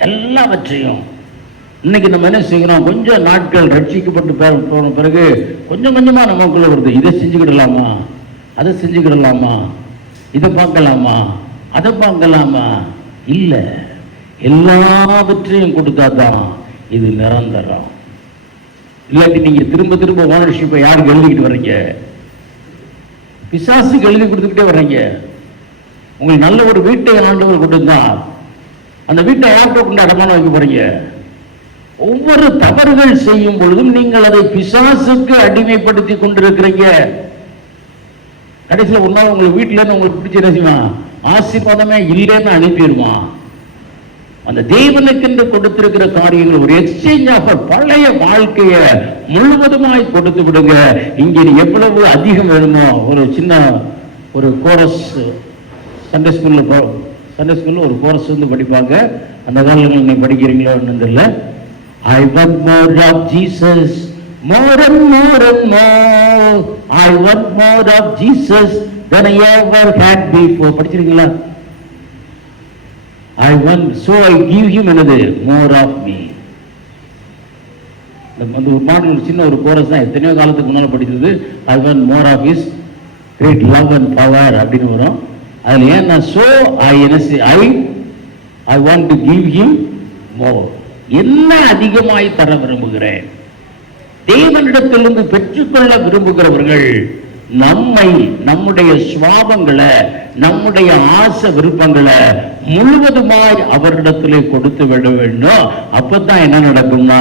எல்லாவற்றையும். இன்னைக்கு நம்ம என்ன செய்கிறோம்? கொஞ்சம் நாட்கள் ரட்சிக்கப்பட்டு போன பிறகு கொஞ்சம் கொஞ்சமா நமக்குள்ள வருது. இதை செஞ்சுக்கிடலாமா, அதை செஞ்சுக்கிடலாமா, இதை பார்க்கலாமா, அதை பார்க்கலாமா? இல்லை, எல்லாவற்றையும் கொடுத்தாதான் இது நிரந்தரம். இல்லாட்டி நீங்க திரும்ப திரும்ப ஓனர்ஷிப்பை யாருக்கு எழுதிக்கிட்டு வர்றீங்க? பிசாசுக்கு எழுதி கொடுத்துக்கிட்டே வர்றீங்க. உங்களுக்கு நல்ல ஒரு வீட்டை ஆண்டவர் கொடுத்தா அந்த வீட்டை யார்கிட்ட கொண்டு அடமான வைக்க போறீங்க? ஒவ்வொரு தவறுகள் செய்யும் பொழுதும் நீங்கள் அதை பிசாசுக்கு அடிமைப்படுத்தி கொண்டிருக்கிறீங்க. கடைசியில் ஒன்னா உங்களுக்கு வீட்டுல இருந்து உங்களுக்கு பிடிச்ச ரசிமா ஆசீர்வாதமே இல்லைன்னு அனுப்பிடுவான். அந்த தேவனுக்கென்று கொடுத்திருக்கிற காரியங்கள் ஒரு எக்ஸ்சேஞ்ச் ஆஃபர், பழைய வாழ்க்கையை முழுவதுமாய் கொடுத்து விடுங்க. இங்கே எவ்வளவு அதிகம் வேணுமோ, ஒரு சின்ன ஒரு கோரஸ், சண்டே ஸ்கூல்ல ஒரு கோரஸ் வந்து படிப்பாங்க. அந்த காலங்கள் நீங்க படிக்கிறீங்களோ தெரியல. I want more of Jesus, more and more and more. I want more of Jesus than I ever had before. படிச்சிருக்கீங்களா? I want, so I give him another more of me. அந்த ஒரு பாடல், ஒரு சின்ன ஒரு கோரஸ் தான், எத்தனையோ காலத்துக்கு முன்னால் படித்தது. I want more of his great love and power அப்படின்னு வரும். அதில் ஏன்னா so I want to give him more. என்ன அதிகமாய் தர விரும்புகிறேன்? தேவனிடத்திலிருந்து பெற்றுக்கொள்ள விரும்புகிறவர்கள் நம்மை, நம்முடைய சுவாபங்களை, நம்முடைய ஆசை விருப்பங்களை முழுவதுமாய் அவரிடத்திலே கொடுத்து விட வேண்டும். அப்பதான் என்ன நடக்கும்னா,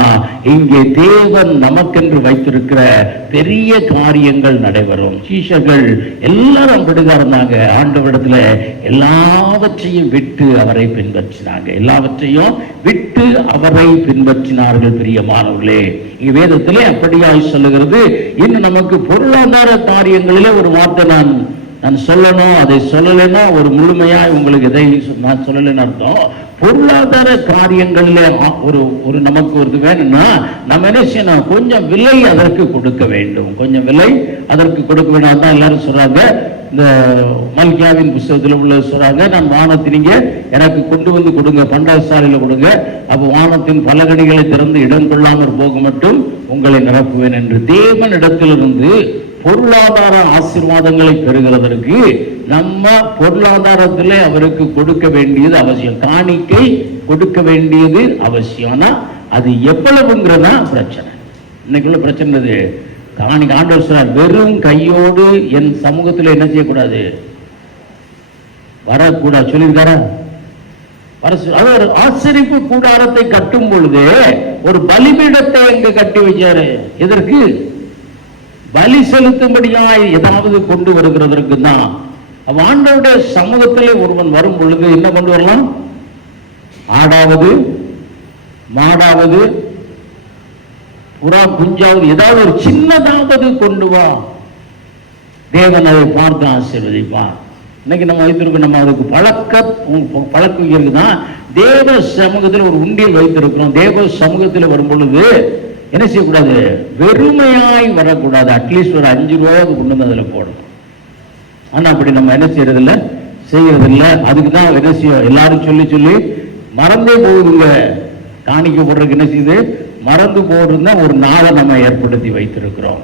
இங்கே தேவன் நமக்கென்று வைத்திருக்கிற பெரிய காரியங்கள் நடைபெறும். சீஷர்கள் எல்லாரும் அப்படிதான் இருந்தாங்க. ஆண்டவரிடத்துல எல்லாவற்றையும் விட்டு அவரை பின்பற்றினாங்க, எல்லாவற்றையும் விட்டு அவரை பின்பற்றினார்கள். பிரியமானவர்களே, இங்க வேதத்திலே அப்படியாய் சொல்லுகிறது. இன்னும் நமக்கு பொருளாதார காரியங்களிலே ஒரு வார்த்தை நான் சொல்லணும், அதை சொல்லலைன்னா ஒரு முழுமையா உங்களுக்கு எதை நான் சொல்லலைன்னு அர்த்தம். பொருளாதார காரியங்கள்ல ஒரு நமக்கு ஒரு வேணும்னா நம்ம என்ன செய்யணும்? கொஞ்சம் விலை அதற்கு கொடுக்க வேண்டும், கொஞ்சம் விலை அதற்கு கொடுக்க வேண்டும். அதான் எல்லாரும் சொல்றாங்க, இந்த மல்கியாவின் புத்தகத்தில் உள்ள சொல்றாங்க, நான் வானத்தினீங்க எனக்கு கொண்டு வந்து கொடுங்க, பண்டகசாலையில கொடுங்க, அப்போ வானத்தின் பலகணிகளை திறந்து இடம் கொள்ளாமற் போக மட்டும் உங்களை நிரப்புவேன் என்று. தேவன் இடத்திலிருந்து பொருளாதார ஆசீர்வாதங்களை பெறுகிறதற்கு நம்ம பொருளாதாரத்தில் அவருக்கு கொடுக்க வேண்டியது அவசியம், காணிக்கை கொடுக்க வேண்டியது அவசியம். ஆனா அது எவ்வளவுங்கிறதா பிரச்சனை. இன்னைக்குள்ள பிரச்சனை காணிக்கை. ஆண்டவர் சொல்றார், வெறும் கையோடு என் சமூகத்தில் என்ன செய்யக்கூடாது, வரக்கூடாது சொல்லியிருக்காரா? அவர் ஆசரிப்பு கூடாரத்தை கட்டும் பொழுது ஒரு பலிபீடத்தை இங்கு கட்டி வச்சாரு. எதற்கு? பலி செலுத்தும்படியாய் ஏதாவது கொண்டு வருகிறதற்கு தான். ஆண்டவருடைய சமூகத்திலே ஒருவன் வரும் பொழுது என்ன கொண்டு வரலாம்? ஆடாவது, மாடாவது, புறா குஞ்சாவது, ஏதாவது ஒரு சின்னதாவது கொண்டு வா, தேவன் அதை பார்த்து ஆசீர்வதிப்பான். இன்னைக்கு நம்ம வைத்திருக்கோம், நம்ம அதுக்கு பழக்கம் இருக்குதான். தேவ சமூகத்தில் ஒரு உண்டியல் வைத்திருக்கிறோம். தேவ சமூகத்தில் வரும் பொழுது என்ன செய்யக்கூடாது, வெறுமையாய் வரக்கூடாது. அட்லீஸ்ட் ஒரு 5 ரூபாய் கொண்டு வந்து அதில் போடணும். ஆனா அப்படி நம்ம என்ன செய்யறதில்ல, செய்யறதில்ல. அதுக்கு தான் என்ன செய்யும், எல்லாரும் சொல்லி சொல்லி மறந்தே போகுதுங்க. காணிக்க போடுறதுக்கு என்ன செய்யுது, மறந்து போடுறதுன்னா ஒரு நாளை நம்ம ஏற்படுத்தி வைத்திருக்கிறோம்.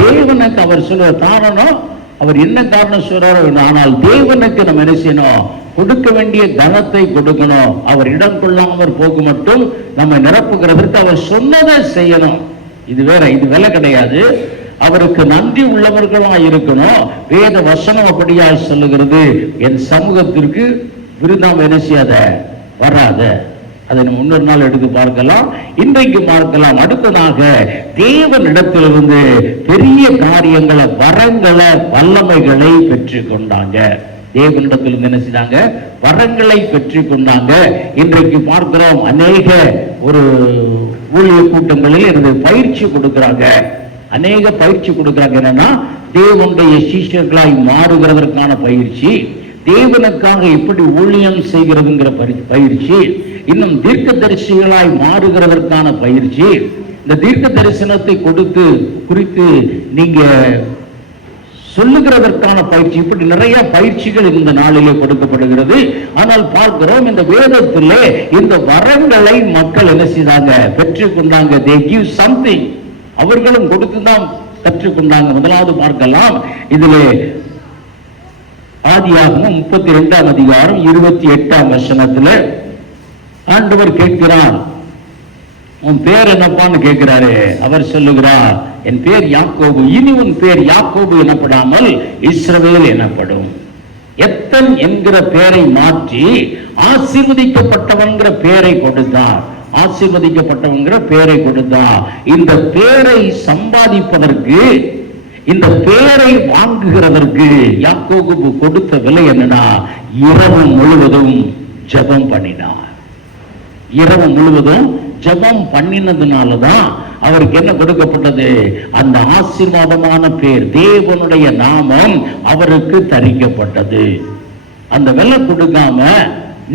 தேவனுக்கு அவர் சொல்ற காரணம், அவர் என்ன காரணம் சொல்றாரு, ஆனால் தேவனுக்கு நம்ம என்ன செய்யணும், கொடுக்க வேண்டிய கனத்தை கொடுக்கணும். அவர் இடம் கொள்ளாமல் போக்கு மட்டும் நம்ம நிரப்புகிறதற்கு அவர் சொன்னதை செய்யணும். இது வேற, இது விலை கிடையாது. அவருக்கு நன்றி உள்ளவர்களா இருக்கணும். வேத வசனம் அப்படியா சொல்லுகிறது, என் சமூகத்திற்கு விருந்தாம என்ன செய்யாத, வராத. அதை நம்ம இன்னொரு நாள் எடுத்து பார்க்கலாம், இன்றைக்கு பார்க்கலாம். அடுத்ததாக தேவனிடத்திலிருந்து பெரிய காரியங்களை, வரங்களை, வல்லமைகளை பெற்றுக் கொண்டாங்க. தேவனிடத்திலிருந்து என்ன செய்தாங்க, வரங்களை பெற்றுக் கொண்டாங்க. இன்றைக்கு பார்க்கிறோம், அநேக ஒரு ஊழிய கூட்டங்களில் இருந்து பயிற்சி கொடுக்கிறாங்க. அநேக பயிற்சி கொடுக்கிறாங்க. என்னன்னா, தேவனுடைய சீஷர்களாய் மாறுகிறதற்கான பயிற்சி, தேவனுக்காக எப்படி ஊழியம் செய்கிறதுங்கிற பயிற்சி, இன்னும் தீர்க்க தரிசிகளாய் மாறுகிறதற்கான பயிற்சி. இந்த தீர்க்க தரிசனத்தை கொடுத்து குறித்து நீங்க சொல்லுகிறதற்கான பயிற்சி, இப்படி நிறைய பயிற்சிகள் இந்த நாளிலே கொடுக்கப்படுகிறது. ஆனால் பார்க்கிறோம், இந்த வேதத்திலே இந்த வரங்களை மக்கள் என்ன செய்தாங்க, பெற்றுக்கொண்டாங்க. they give something, அவர்களும் கொடுத்துதான் கற்றுக்கொண்டாங்க. முதலாவது பார்க்கலாம், இதிலே ஆதியாகமம் 32ஆம் அதிகாரம் 28ஆம் வசனத்துல ஆண்டவர் கேட்கிறார், உன் பேர் என்னப்பான்னு கேட்கிறாரு. அவர் சொல்லுகிறார், என் பேர் யாக்கோபு. இனி உன் பேர் யாக்கோபு எனப்படாமல் இஸ்ரவேல் எனப்படும். எத்தன் என்கிற பெயரை மாற்றி ஆசீர்வதிக்கப்பட்டவன்கிற பெயரை கொடுத்தார். ஆசீர்வதிக்கப்பட்டவன்கிற பெயரை கொடுத்தார். இந்த பெயரை சம்பாதிப்பதற்கு, இந்த பெயரை வாங்குகிறதற்கு யாக்கோபு கொடுத்த விலை என்னன்னா, இரவு முழுவதும் ஜெபம் பண்ணினார். இரவு முழுவதும் ஜெபம் பண்ணினதுனாலதான் அவருக்கு என்ன கொடுக்கப்பட்டது, அந்த ஆசீர்வாதமான பேர், தேவனுடைய நாமம் அவருக்கு தரிக்கப்பட்டது. அந்த விலை கொடுக்காம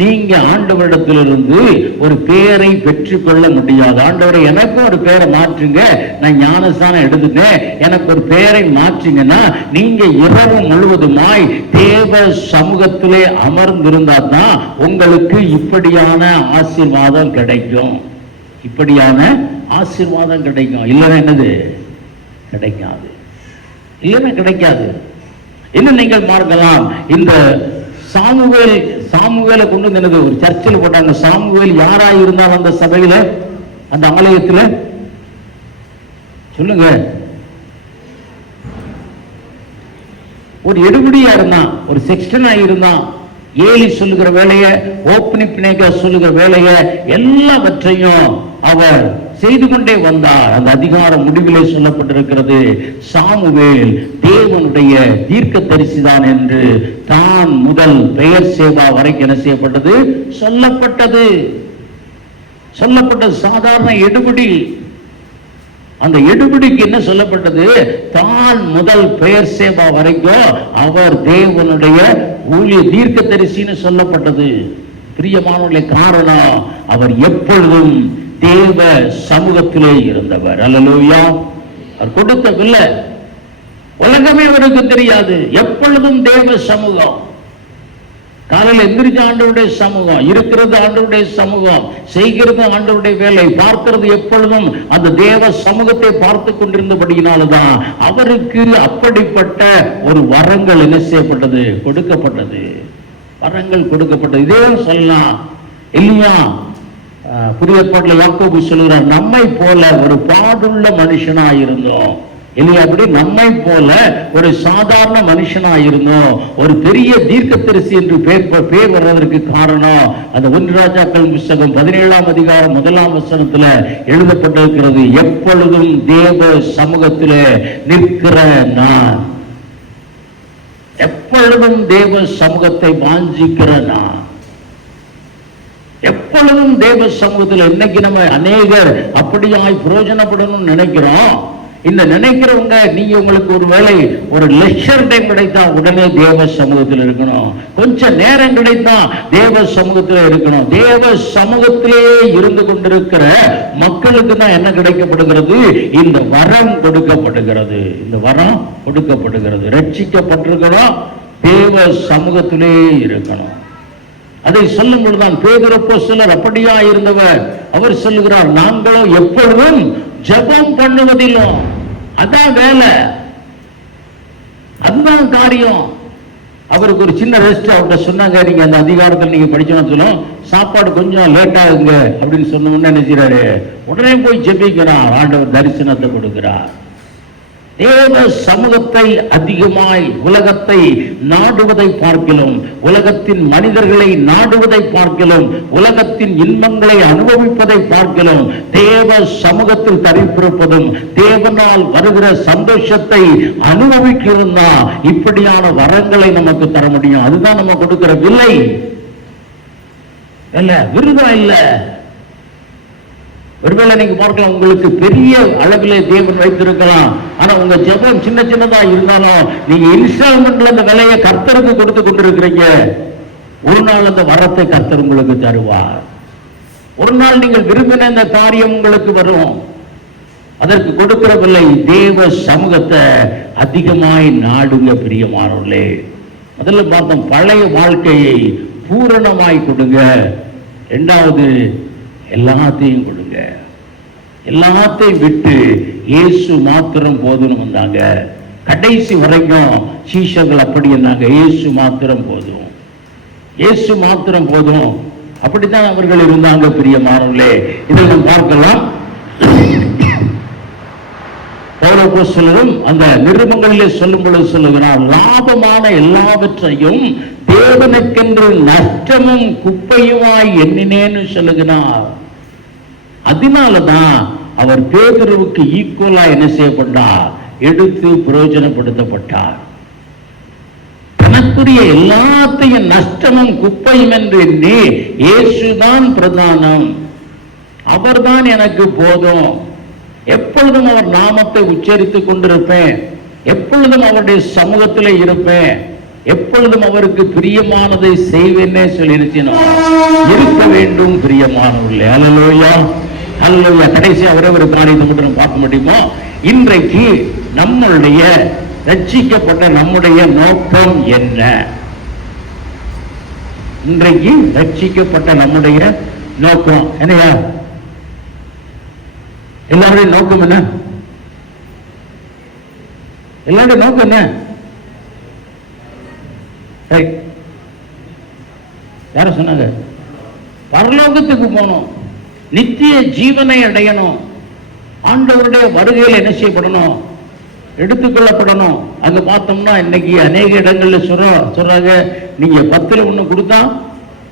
நீங்க ஆண்டவரிடத்திலிருந்து ஒரு பேரை பெற்றுக்கொள்ள முடியாது. ஆண்டவரை எனக்கும் ஒரு பேரை மாற்றுங்க, நான் ஞானஸ்தானம் எடுத்துட்டேன், எனக்கு ஒரு பேரை மாற்றுங்கன்னா நீங்க இரவு முழுவதுமாய் தேவ சமூகத்திலே அமர்ந்திருந்தா தான் உங்களுக்கு இப்படியான ஆசீர்வாதம் கிடைக்கும். இப்படியான ஆசீர்வாதம் கிடைக்கும். இல்லைன்னா என்னது, கிடைக்காது. இல்லைன்னா கிடைக்காது. இன்னும் நீங்கள் பார்க்கலாம், இந்த சாமுவேலை கொண்டு வந்து ஒரு சர்ச்சில் போட்டாங்க. சாமுவேல் யாரா இருந்தால் அந்த சபையில, அந்த ஆலயத்தில் சொல்லுங்க, ஒரு எடுபடியா இருந்தான், ஒரு செக்ஷனா இருந்தான். ஏலி சொல்லுகிற வேலையை, ஓப்பனிப்பினேக சொல்லுகிற வேலையை எல்லாவற்றையும் அவர் செய்து கொண்டே வந்தார். அந்த அதிகாரம் முடிவிலே சொல்லப்பட்டிருக்கிறது, சாமுவேல் தேவனுடைய தீர்க்க தரிசிதான் என்று தான் முதல் பெயர் சேவா வரைக்கும் என்ன செய்யப்பட்டது, சொல்லப்பட்டது. சாதாரண எடுபடி. அந்த எடுபடிக்கு என்ன சொல்லப்பட்டது, தான் முதல் பெயர் சேவா வரைக்கும் அவர் தேவனுடைய ஊழிய தீர்க்க தரிசின்னு சொல்லப்பட்டது. பிரியமானவர்களே, காரணம் அவர் எப்பொழுதும் தேவ சமூகத்திலே இருந்தவர். அல்லேலூயா. அவர் கொடுக்கவில்லை, உலகமே அவருக்கு தெரியாது. எப்பொழுதும் தேவ சமூகம். காலையில் எந்திரிச்ச ஆண்டவருடைய சமூகம், இருக்கிறது ஆண்டவருடைய சமூகம், செய்கிறது ஆண்டவருடைய வேலை, பார்க்கிறது எப்பொழுதும் அந்த தேவ சமூகத்தை பார்த்து கொண்டிருந்தபடியினால்தான் அவருக்கு அப்படிப்பட்ட ஒரு வரங்கள் என்ன செய்யப்பட்டது, கொடுக்கப்பட்டது. வரங்கள் கொடுக்கப்பட்டது. இதே சொல்லலாம் இல்லையா, புதிய ஏற்பாட்டில் யாக்கோபு சொல்கிறார், நம்மை போல ஒரு பாடுள்ள மனுஷனாயிருந்தோம். இல்லையா, அப்படி நம்மை போல ஒரு சாதாரண மனுஷனாயிருந்தோம். ஒரு பெரிய தீர்க்கதரிசி என்று பேர் வர்றதற்கு காரணம் அந்த 1 ராஜாக்கள் புத்தகம் 17ஆம் அதிகாரம் 1ஆம் வசனத்துல எழுதப்பட்டிருக்கிறது, எப்பொழுதும் தேவ சமூகத்திலே நிற்கிற நான், எப்பொழுதும் தேவ சமூகத்தை வாஞ்சிக்கிற நான், எப்பொழுதும் தேவ சமூகத்தில். இன்னைக்கு நம்ம அநேகர் அப்படியாய் பிரயோஜனப்படணும்னு நினைக்கிறோம். இந்த நினைக்கிறவங்க, நீங்க உங்களுக்கு ஒரு வேளை ஒரு லெக்சர் டைம் கிடைத்தா உடனே தேவ சமூகத்தில் இருக்கணும், கொஞ்சம் நேரம் கிடைத்தா தேவ சமூகத்தில் இருக்கணும். தேவ சமூகத்திலே இருந்து கொண்டிருக்கிற மக்களுக்கு தான் என்ன கிடைக்கப்படுகிறது? இந்த வரம் கொடுக்கப்படுகிறது. இந்த வரம் கொடுக்கப்படுகிறது. ரட்சிக்கப்பட்டிருக்கிறோம், தேவ சமூகத்திலே இருக்கணும். அதை சொல்லும் பொழுதுதான் பேதுரு அப்போஸ்தலர் அப்படியா இருந்தவர். அவர் சொல்லுகிறார், நாங்களும் எப்பொழுதும் ஜெபம் பண்ணுவதில்லை. அதான் வேலை, அதுதான் காரியம். அவருக்கு ஒரு சின்ன ரெஸ்ட் அவர்கிட்ட சொன்னாங்க, நீங்க அந்த அதிகாரத்தில் நீங்க படிச்சோன்னு சொல்லும், சாப்பாடு கொஞ்சம் லேட் ஆகுங்க அப்படின்னு சொன்னோம்னா என்ன செய்யறாரு? உடனே போய் ஜெபிக்கிறார், ஆண்டவர் தரிசனத்தை கொடுக்கிறார். தேவ சமூகத்தை அதிகமாய் உலகத்தை நாடுவதை பார்க்கிறோம், உலகத்தின் மனிதர்களை நாடுவதை பார்க்கிறோம், உலகத்தின் இன்பங்களை அனுபவிப்பதை பார்க்கிறோம். தேவ சமூகத்தில் தரித்திருப்பதும் தேவனால் வருகிற சந்தோஷத்தை அனுபவிக்கிறோம் தான் இப்படியான வரங்களை நமக்கு தர முடியும். அதுதான் நம்ம கொடுக்கிற விலை இல்ல, விருதம் இல்ல. ஒருவேளை நீங்க பார்க்கலாம், உங்களுக்கு பெரிய அளவிலே தேவன் வைத்திருக்கலாம், ஆனா உங்க ஜெபம் சின்ன சின்னதா இருந்தாலும் நீங்க இன்ஸ்டால்மெண்ட்ல அந்த விலையை கர்த்தருக்கு கொடுத்து கொண்டிருக்கிறீங்க. ஒரு நாள் அந்த வரத்தை கர்த்தர் உங்களுக்கு தருவார். ஒரு நாள் நீங்கள் விரும்பின இந்த காரியம் உங்களுக்கு வரும். அதற்கு கொடுக்கிற விலை தேவ சமூகத்தை அதிகமாய் நாடுங்க பிரியமானவர்களே. முதல்ல பார்த்தோம், பழைய வாழ்க்கையை பூரணமாய் கொடுங்க. இரண்டாவது, எல்லாத்தையும் கொடுங்க. எல்லாத்தையும் விட்டு இயேசு மாத்திரம் போதும்னு வந்தாங்க. கடைசி வரைக்கும் சீஷர்கள் அப்படி இருந்தாங்க, இயேசு மாத்திரம் போதும், இயேசு மாத்திரம் போதும், அப்படித்தான் அவர்கள் இருந்தாங்க பிரியமானவர்களே. இதை நாம் பார்க்கலாம். பவுல் அப்போஸ்தலரும் அந்த நிருபங்களிலே சொல்லும் பொழுது சொல்லுகிறார், லாபமான எல்லாவற்றையும் தேவனுக்கென்று நஷ்டமும் குப்பையுமாய் எண்ணினேன்னு சொல்லுகிறார். அதனாலதான் அவர் பேதுருவுக்கு ஈக்குவலா என்ன செய்யப்பட்டார்? எடுத்து பிரயோஜனப்படுத்தப்பட்டார். தனக்குரிய எல்லாத்தையும் நஷ்டமும் குப்பையும் என்று எண்ணி இயேசுதான் பிரதானம், அவர்தான் எனக்கு போதும், எப்பொழுதும் அவர் நாமத்தை உச்சரித்துக் கொண்டிருப்பேன், எப்பொழுதும் அவருடைய சமூகத்திலே இருப்பேன், எப்பொழுதும் அவருக்கு பிரியமானதை செய்வேன்னே சொல்லியிருக்கணும், இருக்க வேண்டும் பிரியமானவர்களே. அல்லேலூயா, அல்லேலூயா. கடைசி அவரே ஒரு காரியத்தை மட்டும் பார்க்க முடியுமோ? இன்றைக்கு நம்மளுடைய ரட்சிக்கப்பட்ட நம்முடைய நோக்கம் என்ன? இன்றைக்கு ரட்சிக்கப்பட்ட நம்முடைய நோக்கம் என்னையா? எல்லாருடைய நோக்கம் என்ன? எல்லாருடைய நோக்கம் என்ன? யார சொன்னாங்க? பரலோகத்துக்கு போகணும், நித்திய ஜீவனை அடையணும், ஆண்டவருடைய வருகையில் என்ன செய்யப்படணும்? எடுத்துக்கொள்ளப்படணும். அங்க பார்த்தோம்னா இன்னைக்கு அநேக இடங்கள்ல சொல்றாங்க, நீங்க 10ல் 1 கொடுத்தா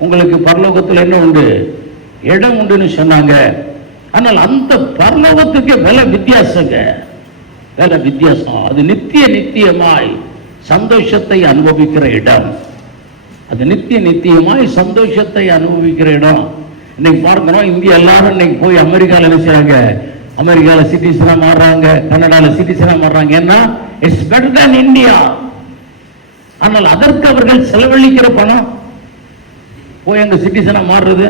உங்களுக்கு பரலோகத்தில் என்ன உண்டு? இடம் உண்டுன்னு சொன்னாங்க. ஆனால் அந்த பரலோகத்துக்கு விலை வித்தியாசங்க, விலை வித்தியாசம். அது நித்தியமாய் சந்தோஷத்தை அனுபவிக்கிற இடம். அது நித்தியமாய் சந்தோஷத்தை அனுபவிக்கிற இடம். இன்னைக்கு பார்க்கிறோம், இந்தியா எல்லாரும் இன்னைக்கு போய் அமெரிக்காவில் என்ன செய்றாங்க? அமெரிக்காவில் சிட்டிசனா மாறுறாங்க, கனடாவில் சிட்டிசனா மாறுறாங்க. ஏன்னா இட்ஸ் பெட்டர் than இந்தியா. ஆனால் அதற்கு அவர்கள் செலவழிக்கிற பணம், போய் அங்க சிட்டிசனா மாறுறது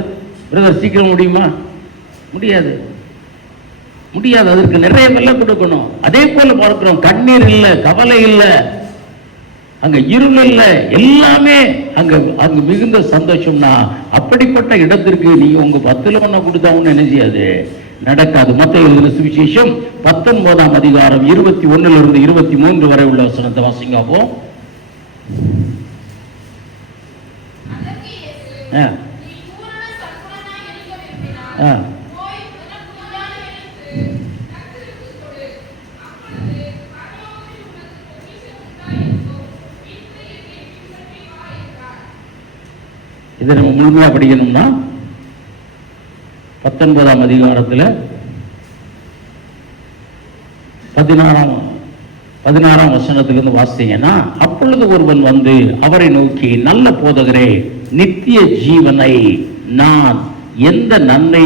பிரதர் சீக்கிரம் முடியுமா? முடியாது, முடியாது. அதற்கு நிறைய விலை கொடுக்கணும். அதே போல பார்க்கிறோம், கண்ணீர் இல்லை, கவலை இல்லை, அங்க இருள் இல்லை, எல்லாமே அங்க மிகுந்த சந்தோஷம்னா அப்படிப்பட்ட இடத்திற்கு நீங்க உங்க 10ல் 1 கொடுத்தா ஒண்ணு என்ன செய்யாது? நடக்காது. மத்தேயு எழுதின சுவிசேஷம் 19ஆம் அதிகாரம் 21லிருந்து 23 வரை உள்ள வசனத்தை வாசிங்க. அப்போ இதை நம்ம முழுமையா படிக்கணும்னா 19ஆம் அதிகாரத்தில் 16ஆம் வசனத்திலிருந்து வாசித்தீங்கன்னா, அப்பொழுது ஒருவன் வந்து அவரை நோக்கி, நல்ல போதகரே, நித்திய ஜீவனை நான் எந்த நன்மை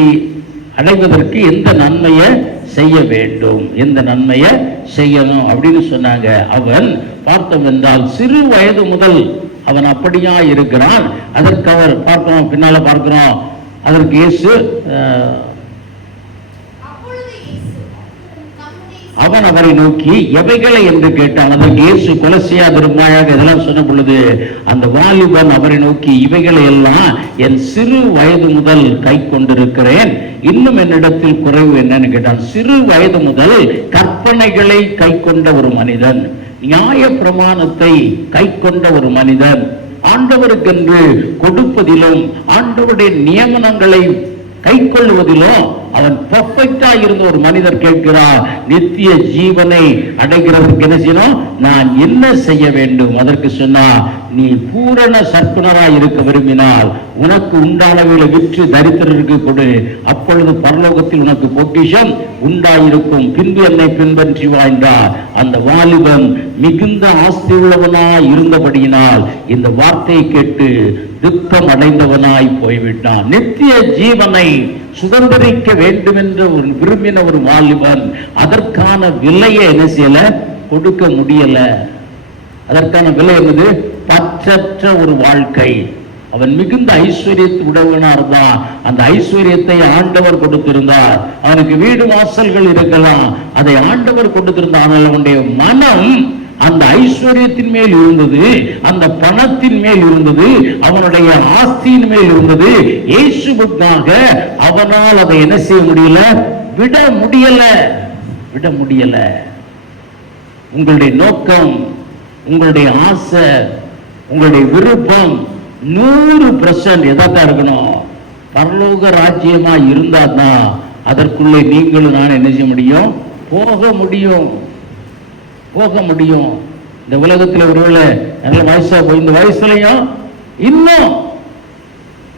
அடைவதற்கு எந்த நன்மையை செய்ய வேண்டும், எந்த நன்மையை செய்யணும் அப்படின்னு சொன்னாங்க. அவன் பார்த்தோம் என்றால் சிறு வயது முதல் அவன் அப்படியா இருக்கிறான். அதற்கு அவர் பார்க்கிறோம், பின்னால பார்க்கிறோம், அதற்கு இயேசு அவன் அவரை நோக்கி எவைகளை என்று கேட்டான். அதற்கு இயேசு கொலசியா திரும்பாயாக இதெல்லாம் சொன்ன பொழுது அந்த வாலிபன் அவரை நோக்கி இவைகளை எல்லாம் என் சிறு வயது முதல் கை கொண்டிருக்கிறேன், இன்னும் என்னிடத்தில் குறைவு என்னன்னு கேட்டான். சிறு வயது முதல் கற்பனைகளை கை கொண்ட ஒரு மனிதன், நியாய பிரமாணத்தை கை கொண்ட ஒரு மனிதன், ஆண்டவருக்கென்று கொடுப்பதிலும் ஆண்டவருடைய நியமனங்களை கை கொள்வதிலும் அவன் பெர்ஃபெக்டா இருந்த ஒரு மனிதர் கேட்கிறார், நித்திய ஜீவனை அடைகிறதுக்கு என்ன செய்யணும், நான் என்ன செய்ய வேண்டும்? அதற்கு சொன்னா, நீ பூரண சற்பனராய் இருக்க விரும்பினால் உனக்கு உண்டானவைகளை விற்று தரித்திரருக்கு கொடு, அப்பொழுது பரலோகத்தில் உனக்கு பொக்கிஷம் உண்டாயிருக்கும், பின்பு என்னை பின்பற்றி வாழ்ந்தார். அந்த வாலிபன் மிகுந்த ஆஸ்தி உள்ளவனாய் இருந்தபடியினால் இந்த வார்த்தையை கேட்டு துக்கம் அடைந்தவனாய் போய்விட்டான். நித்திய ஜீவனை சுதந்திரிக்க வேண்டும் என்று விரும்பின ஒரு வாலிபன் அதற்கான விலையை என்ன செய்யல, கொடுக்க முடியல. அதற்கான விலை என்னது? பற்றற்ற ஒரு வாழ்க்கை. அவன் மிகுந்த ஐஸ்வர்யத்து உடையவனா இருந்தான். அந்த ஐஸ்வர்யத்தை ஆண்டவர் கொடுத்திருந்தார். அவனுக்கு வீடு வாசல்கள் இருக்கலாம், அதை ஆண்டவர் கொடுத்திருந்தார். ஆனால் அவனுடைய மனம் அந்த ஐஸ்வர்யத்தின் மேல் இருந்தது, அந்த பணத்தின் மேல் இருந்தது, அவனுடைய ஆஸ்தியின் மேல் இருந்தது. இயேசுவுக்காக அவனால் அதை என்ன செய்ய முடியல, விட முடியல. உங்களுடைய நோக்கம், உங்களுடைய ஆசை, உங்களுடைய விருப்பம் 100% எதாத்தான் இருக்கணும், பரலோக ராஜ்யமா இருந்தா தான் அதற்குள்ளே நீங்களும் நான் என்ன செய்ய முடியும், போக முடியும். இந்த உலகத்தில் ஒருவேளை நல்ல வயசா போய் இந்த வயசுலையும் இன்னும்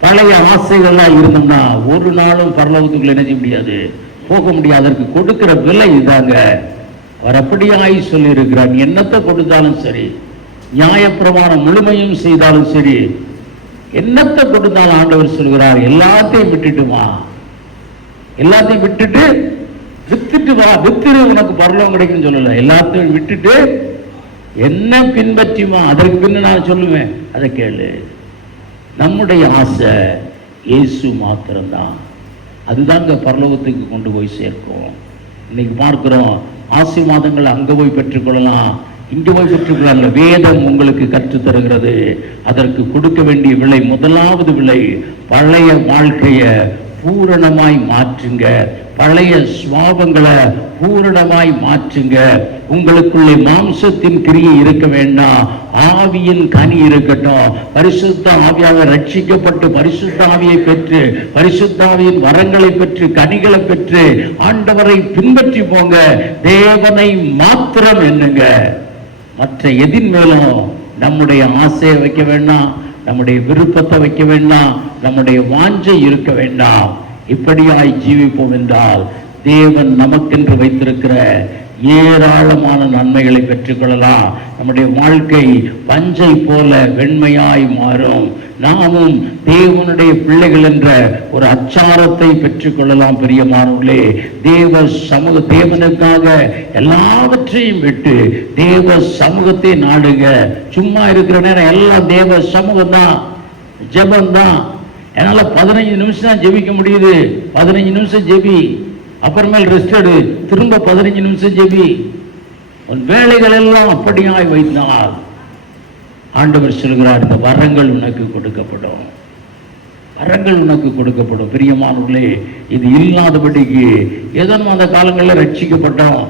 பழைய ஆசைகள்லாம் இருந்தோம்னா ஒரு நாளும் பரலோகத்துக்குள்ள என்ன செய்ய முடியாது, போக முடியாது. அதற்கு கொடுக்கிற விலை இதாங்க. அவர் அப்படியாய் சொல்லி இருக்கிறார், நீ என்னத்தை கொடுத்தாலும் சரி, நியாயப்பிரமாணம் முழுமையும் செய்தாலும் சரி, என்னத்தை கொடுத்தாலும் ஆண்டவர் சொல்கிறார், எல்லாத்தையும் விட்டுட்டுமா, எல்லாத்தையும் விட்டுட்டு வித்துட்டு வா, வித்துரு உனக்கு பரலோகம் கிடைக்கும் சொல்லல, எல்லாத்தையும் விட்டுட்டு என்ன பின்பற்றிமா, அதற்கு பின்ன நான் சொல்லுவேன், அதை கேளு. நம்முடைய ஆசை இயேசு மாத்திரம்தான், அதுதாங்க பரலோகத்துக்கு கொண்டு போய் சேர்க்கும். இன்னைக்கு பார்க்கிறோம், ஆசீர்வாதங்களை அங்க போய் பெற்றுக்கொள்ளலாம், இங்க போய் பெற்றுக்கொள்ளலாம். வேதம் உங்களுக்கு கற்றுத் தருகிறது. அதற்கு கொடுக்க வேண்டிய விலை, முதலாவது விலை, பழைய வாழ்க்கையை பூரணமாய் மாற்றுங்க, பழைய சுவாபங்களை பூரணமாய் மாற்றுங்க. உங்களுக்குள்ளே மாம்சத்தின் கிரியை இருக்க வேண்டாம், ஆவியின் கனி இருக்கட்டும். பரிசுத்த ஆவியாக ரட்சிக்கப்பட்டு பரிசுத்த ஆவியை பெற்று, பரிசுத்த ஆவியின் வரங்களை பெற்று, கனிகளை பெற்று ஆண்டவரை பின்பற்றி போங்க. தேவனை மாத்திரம் எண்ணுங்க, மற்ற எதின் மேலும் நம்முடைய ஆசையை வைக்க வேண்டாம், நம்முடைய விருப்பத்தை வைக்க வேண்டாம், நம்முடைய வாஞ்சை இருக்க வேண்டாம். இப்படியாய் ஜீவிப்போம் என்றால் தேவன் நமக்கென்று வைத்திருக்கிற ஏராளமான நன்மைகளை பெற்றுக்கொள்ளலாம். நம்முடைய வாழ்க்கை பஞ்சை போல வெண்மையாய் மாறும். நாமும் தேவனுடைய பிள்ளைகள் என்ற ஒரு அச்சாரத்தை பெற்றுக்கொள்ளலாம். பிரியமானவர்களே, தேவனுக்காக எல்லாவற்றையும் விட்டு தேவ சமூகத்தை நாடுங்க. சும்மா இருக்கிற நேரம் எல்லாம் தேவ சமூகம் தான், ஜெபம் தான். என்னால 15 நிமிஷம் தான் ஜெபிக்க முடியுது, 15 நிமிஷம் ஜெபி, அப்புறமேல் ரெஸ்ட் எடு, திரும்ப 15 நிமிஷம் ஜெபி. உன் வேலைகள் எல்லாம் அப்படியாய் வைத்தால் ஆண்டவர் சொல்கிறார், இந்த வரங்கள் உனக்கு கொடுக்கப்படும், வரங்கள் உனக்கு கொடுக்கப்படும். பிரியமானவர்களே, இது இல்லாதபடிக்கு ஏதோ அந்த காலங்களில் ரட்சிக்கப்பட்டோம்,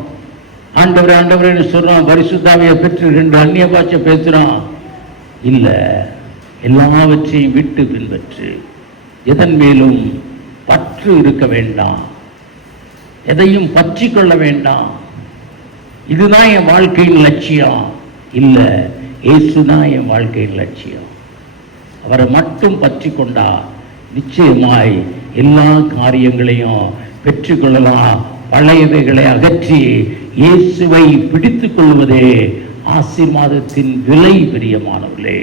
ஆண்டவர் ஆண்டவரேன்னு சொல்றான், பரிசுத்தாவியை பெற்று 2 அந்நிய பாஷை பேசுறான். இல்ல, எல்லாவற்றையும் விட்டு பின்பற்று. எதன் மேலும் பற்று இருக்க வேண்டாம், எதையும் பற்றி கொள்ள வேண்டாம். இதுதான் என் வாழ்க்கையின் லட்சியம் இல்ல, இயேசுதான் என் வாழ்க்கையின் லட்சியம். அவரை மட்டும் பற்றி கொண்டா நிச்சயமாய் எல்லா காரியங்களையும் பெற்றுக்கொள்ளலாம். பழையவைகளை அகற்றி இயேசுவை பிடித்துக் கொள்வதே ஆசீர்வாதத்தின் விலை. பிரியமானவர்களே,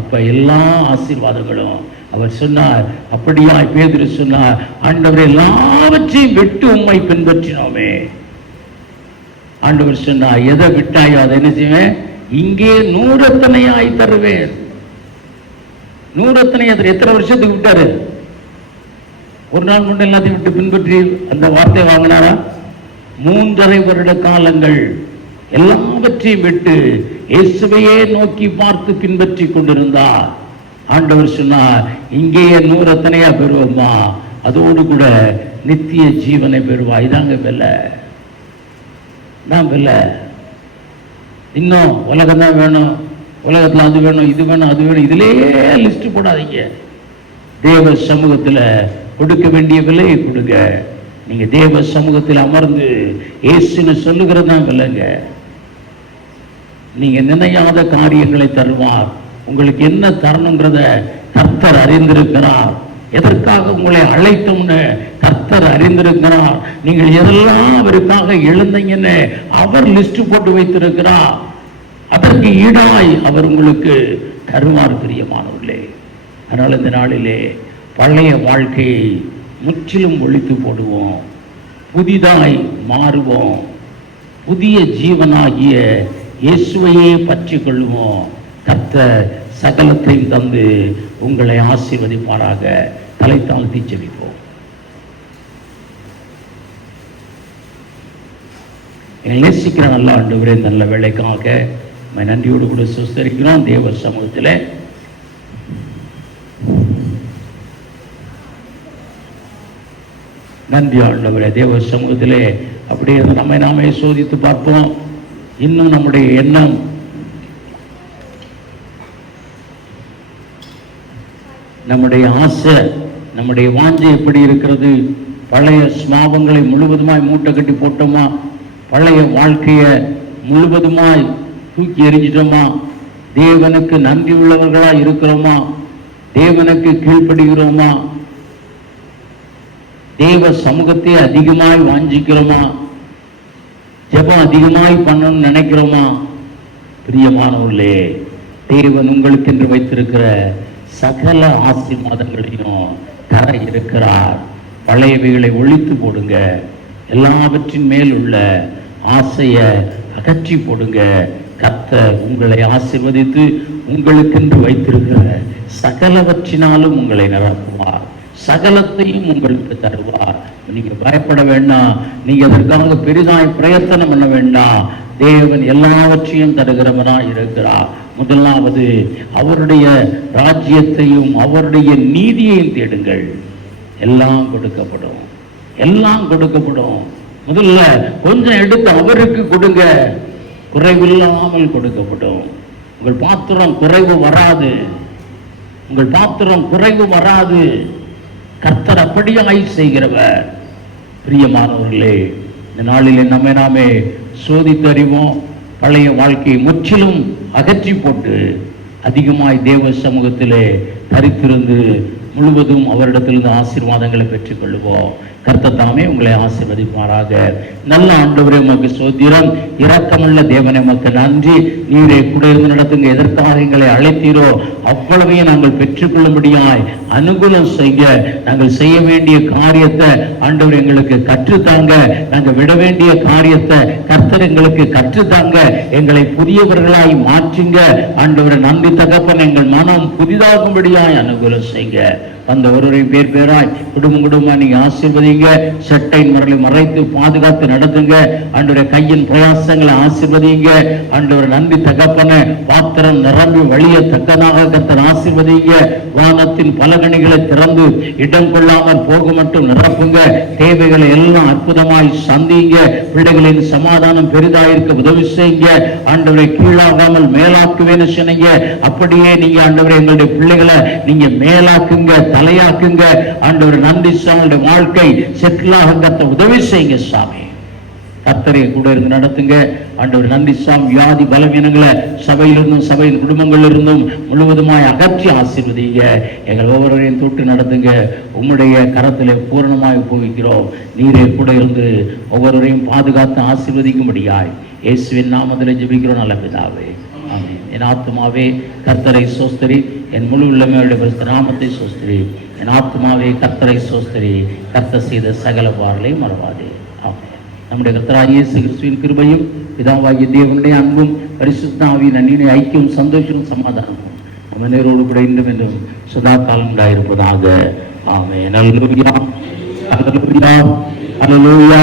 அப்ப எல்லா ஆசீர்வாதங்களும் அவர் சொன்னார், அப்படியாய் பேதுரு சொன்னார், ஆண்டவரே எல்லாவற்றையும் விட்டு உம்மை பின்பற்றினோமே. ஆண்டவர் சொன்னார், எதை விட்டாயோ அதை என்ன செய்வேன், இங்கே 100 எத்தனையாய் தருவேன். 100 எத்தனை எத்தனை வருஷத்துக்கு விட்டாரு? ஒரு நாள் கொண்டு எல்லாத்தையும் விட்டு பின்பற்றி அந்த வார்த்தை வாங்கினாரா? 3.5 வருட காலங்கள் எல்லாவற்றையும் விட்டு இயேசுவையே நோக்கி பார்த்து பின்பற்றி கொண்டிருந்தார். ஆண்டவர் சொன்னார், இங்கேயே 100 எத்தனையா பெறுவோமா, அதோடு கூட நித்திய ஜீவனை பெறுவா. இதாங்க வெல்ல, தான் வெல்ல. இன்னும் உலகம் தான் வேணும், உலகத்தில் அது வேணும், இது வேணும், அது வேணும், இதுலேயே லிஸ்ட் போடாதீங்க. தேவ சமூகத்தில் கொடுக்க வேண்டிய விலையை கொடுங்க. நீங்க தேவ சமூகத்தில் அமர்ந்து இயேசுன்னு சொல்லுகிறது தான் விலைங்க. நீங்க நினையாத காரியங்களை தருவார். உங்களுக்கு என்ன தரணுங்கிறத கர்த்தர் அறிந்திருக்கிறார். எதற்காக உங்களை அழைத்தோம்னு கர்த்தர் அறிந்திருக்கிறார். நீங்கள் எதெல்லாம் அவருக்காக எழுந்தீங்கன்னு அவர் லிஸ்ட் போட்டு வைத்திருக்கிறார். அதற்கு ஈடாய் அவர் உங்களுக்கு தருவார் பிரியமானவர்களே. அதனால் இந்த நாளிலே பழைய வாழ்க்கையை முற்றிலும் ஒழித்து போடுவோம், புதிதாய் மாறுவோம், புதிய ஜீவனாகிய இயேசுவையே பற்றி கொள்வோம். கர்த்தர் சகலத்தையும் தந்து உங்களை ஆசீர்வதிப்பாராக. தலை தாழ்த்தி ஜெபிப்போம். எங்களை நேசிக்கிற நல்ல ஆண்டவரே, நல்ல வேலைக்காக நன்றியோடு கூட சுஸ்தரிக்கிறோம். தேவ சமூகத்தில் நன்றி ஆண்டவரே. தேவ சமூகத்திலே அப்படியே நம்மை நாமே சோதித்து பார்ப்போம். இன்னும் நம்முடைய எண்ணம், நம்முடைய ஆசை, நம்முடைய வாஞ்சை எப்படி இருக்கிறது? பழைய ஸ்மாபங்களை முழுவதுமாய் மூட்டை கட்டி போட்டோமா? பழைய வாழ்க்கையை முழுவதுமாய் தூக்கி எறிஞ்சிட்டோமா? தேவனுக்கு நன்றி உள்ளவர்களா இருக்கிறோமா? தேவனுக்கு கீழ்ப்படுகிறோமா? தேவ சமூகத்தை அதிகமாய் வாஞ்சிக்கிறோமா? ஜெபம் அதிகமாய் பண்ணணும்னு நினைக்கிறோமா? பிரியமானவர்களே, தேவன் உங்களுக்கு என்று வைத்திருக்கிற சகல ஆசீர்வாதங்களையும் தர இருக்கிறார். பழையவைகளை ஒழித்து போடுங்க. எல்லாவற்றின் மேல் உள்ள ஆசையை அகற்றி போடுங்க. கர்த்தர் உங்களை ஆசீர்வதித்து உங்களுக்கென்று வைத்திருக்கிற சகலவற்றினாலும் உங்களை நிரப்புவார். சகலத்தையும் உங்களுக்கு தருவார். நீங்க பயப்பட வேண்டாம். நீங்க அதற்காக பெரிதாய் பிரயத்தனம் பண்ண வேண்டாம். தேவன் எல்லாவற்றையும் தருகிறவனாய் இருக்கிறார். முதலாவது அவருடைய ராஜ்யத்தையும் அவருடைய நீதியையும் தேடுங்கள். எல்லாம் கொடுக்கப்படும், எல்லாம் கொடுக்கப்படும். முதல்ல கொஞ்சம் எடுத்து அவருக்கு கொடுங்க, குறைவில்லாமல் கொடுக்கப்படும். உங்கள் பாத்திரம் குறைவு வராது, உங்கள் பாத்திரம் குறைவு வராது. கர்த்தர் அப்படியாய் செய்கிறவர். பிரியமானவர்களே, இந்த நாளிலே நம்மை நாமே சோதித்து அறிவோம். பழைய வாழ்க்கையை முற்றிலும் அகற்றி போட்டு அதிகமாய் தேவ சமூகத்திலே தரித்திருந்து முழுவதும் அவரிடத்திலிருந்து ஆசீர்வாதங்களை பெற்றுக் கொள்ளுவோம். கர்த்தர் தாமே உங்களை ஆசீர்வதிப்பாராக. நல்ல ஆண்டவரே, உமக்கு ஸ்தோத்திரம். இரக்கமுள்ள தேவனே, உமக்கு நன்றி. நீரே கூட இருந்து நடத்துங்க. எதற்காக எங்களை அழைத்தீரோ அவ்வளவையும் நாங்கள் பெற்றுக்கொள்ளும்படியாய் அனுகூலம் செய்ய, நாங்கள் செய்ய வேண்டிய காரியத்தை ஆண்டவர் எங்களுக்கு கற்றுத்தாங்க. நாங்கள் விட வேண்டிய காரியத்தை கர்த்தர் எங்களுக்கு கற்றுத்தாங்க. எங்களை புதியவர்களாய் மாற்றுங்க ஆண்டவரை. நன்றி தகப்பன். எங்கள் மனம் புதிதாகும்படியாய் அனுகூலம் செய்யுங்க. அந்த ஒருவரை பேர் பேராய் குடும்பம் குடும்பமா நீங்க ஆசீர்வதிங்க. சட்டை மரலை மறைத்து பாதுகாத்து நடத்துங்க ஆண்டவரே. கையின் பிரயாசங்களை ஆசீர்வதிங்க ஆண்டவரே. நன்றி தகப்பன. பாத்திரம் நிரம்பி வழியத்தக்கதாக கர்த்தர் ஆசீர்வதிங்க. வானத்தின் பலகணிகளை திறந்து இடம் கொள்ளாமல் போக மட்டும் நிரப்புங்க. தேவைகளை எல்லாம் அற்புதமாய் சந்திங்க. பிள்ளைகளின் சமாதானம் பெரிதாயிருக்க உதவி செய்யுங்க ஆண்டவரை. கீழாகாமல் மேலாக்குவேன்னு சொன்னீங்க. அப்படியே நீங்க ஆண்டவரை எங்களுடைய பிள்ளைகளை நீங்க மேலாக்குங்க, தலையாக்குங்க ஆண்டவர். நன்றி சாமி. வாழ்க்கை செட்டிலாக கர்த்தர் உதவி செய்யுங்க சாமி. கர்த்தரை கூட இருந்து நடத்துங்க ஆண்டவர். நன்றி சாமி. வியாதி பலவீனங்களை சபையிலிருந்தும் சபையின் குடும்பங்களிலிருந்தும் முழுவதுமாய் அகற்றி ஆசீர்வதிங்க. எங்கள் ஒவ்வொருவரையும் தொட்டு நடத்துங்க. உம்முடைய கரத்திலே பூரணமாய் ஒப்புவிக்கிறோம். நீரே கூட இருந்து ஒவ்வொருவரையும் பாதுகாத்து ஆசீர்வதிக்கும்படியாய் இயேசுவின் நாமத்திலே ஜெபிக்கிறோம் நல்ல பிதாவே. ஆமென். என் ஆத்துமாவே கர்த்தரை சோஸ்திரி, என் முழு உள்ளமையுடைய பரிசுத்த நாமத்தை சோஸ்திரி. என் ஆத்துமாவே கர்த்தரை சோஸ்திரி, கர்த்தர் செய்த சகல பாரங்களையும் மறவாதே. ஆமென். நம்முடைய கர்த்தராகிய இயேசு கிறிஸ்துவின் கிருபையும் பிதாவாகிய தேவனுடைய அன்பும் பரிசுத்த ஆவியின் அன்பின் ஐக்கியமும் சந்தோஷமும் சமாதானமும் நம்ம நேரோடு கூட இன்றும் என்றும் சதா காலம் உண்டாயிருப்பதாக. ஆமென். அல்லேலூயா, அல்லேலூயா, அல்லேலூயா.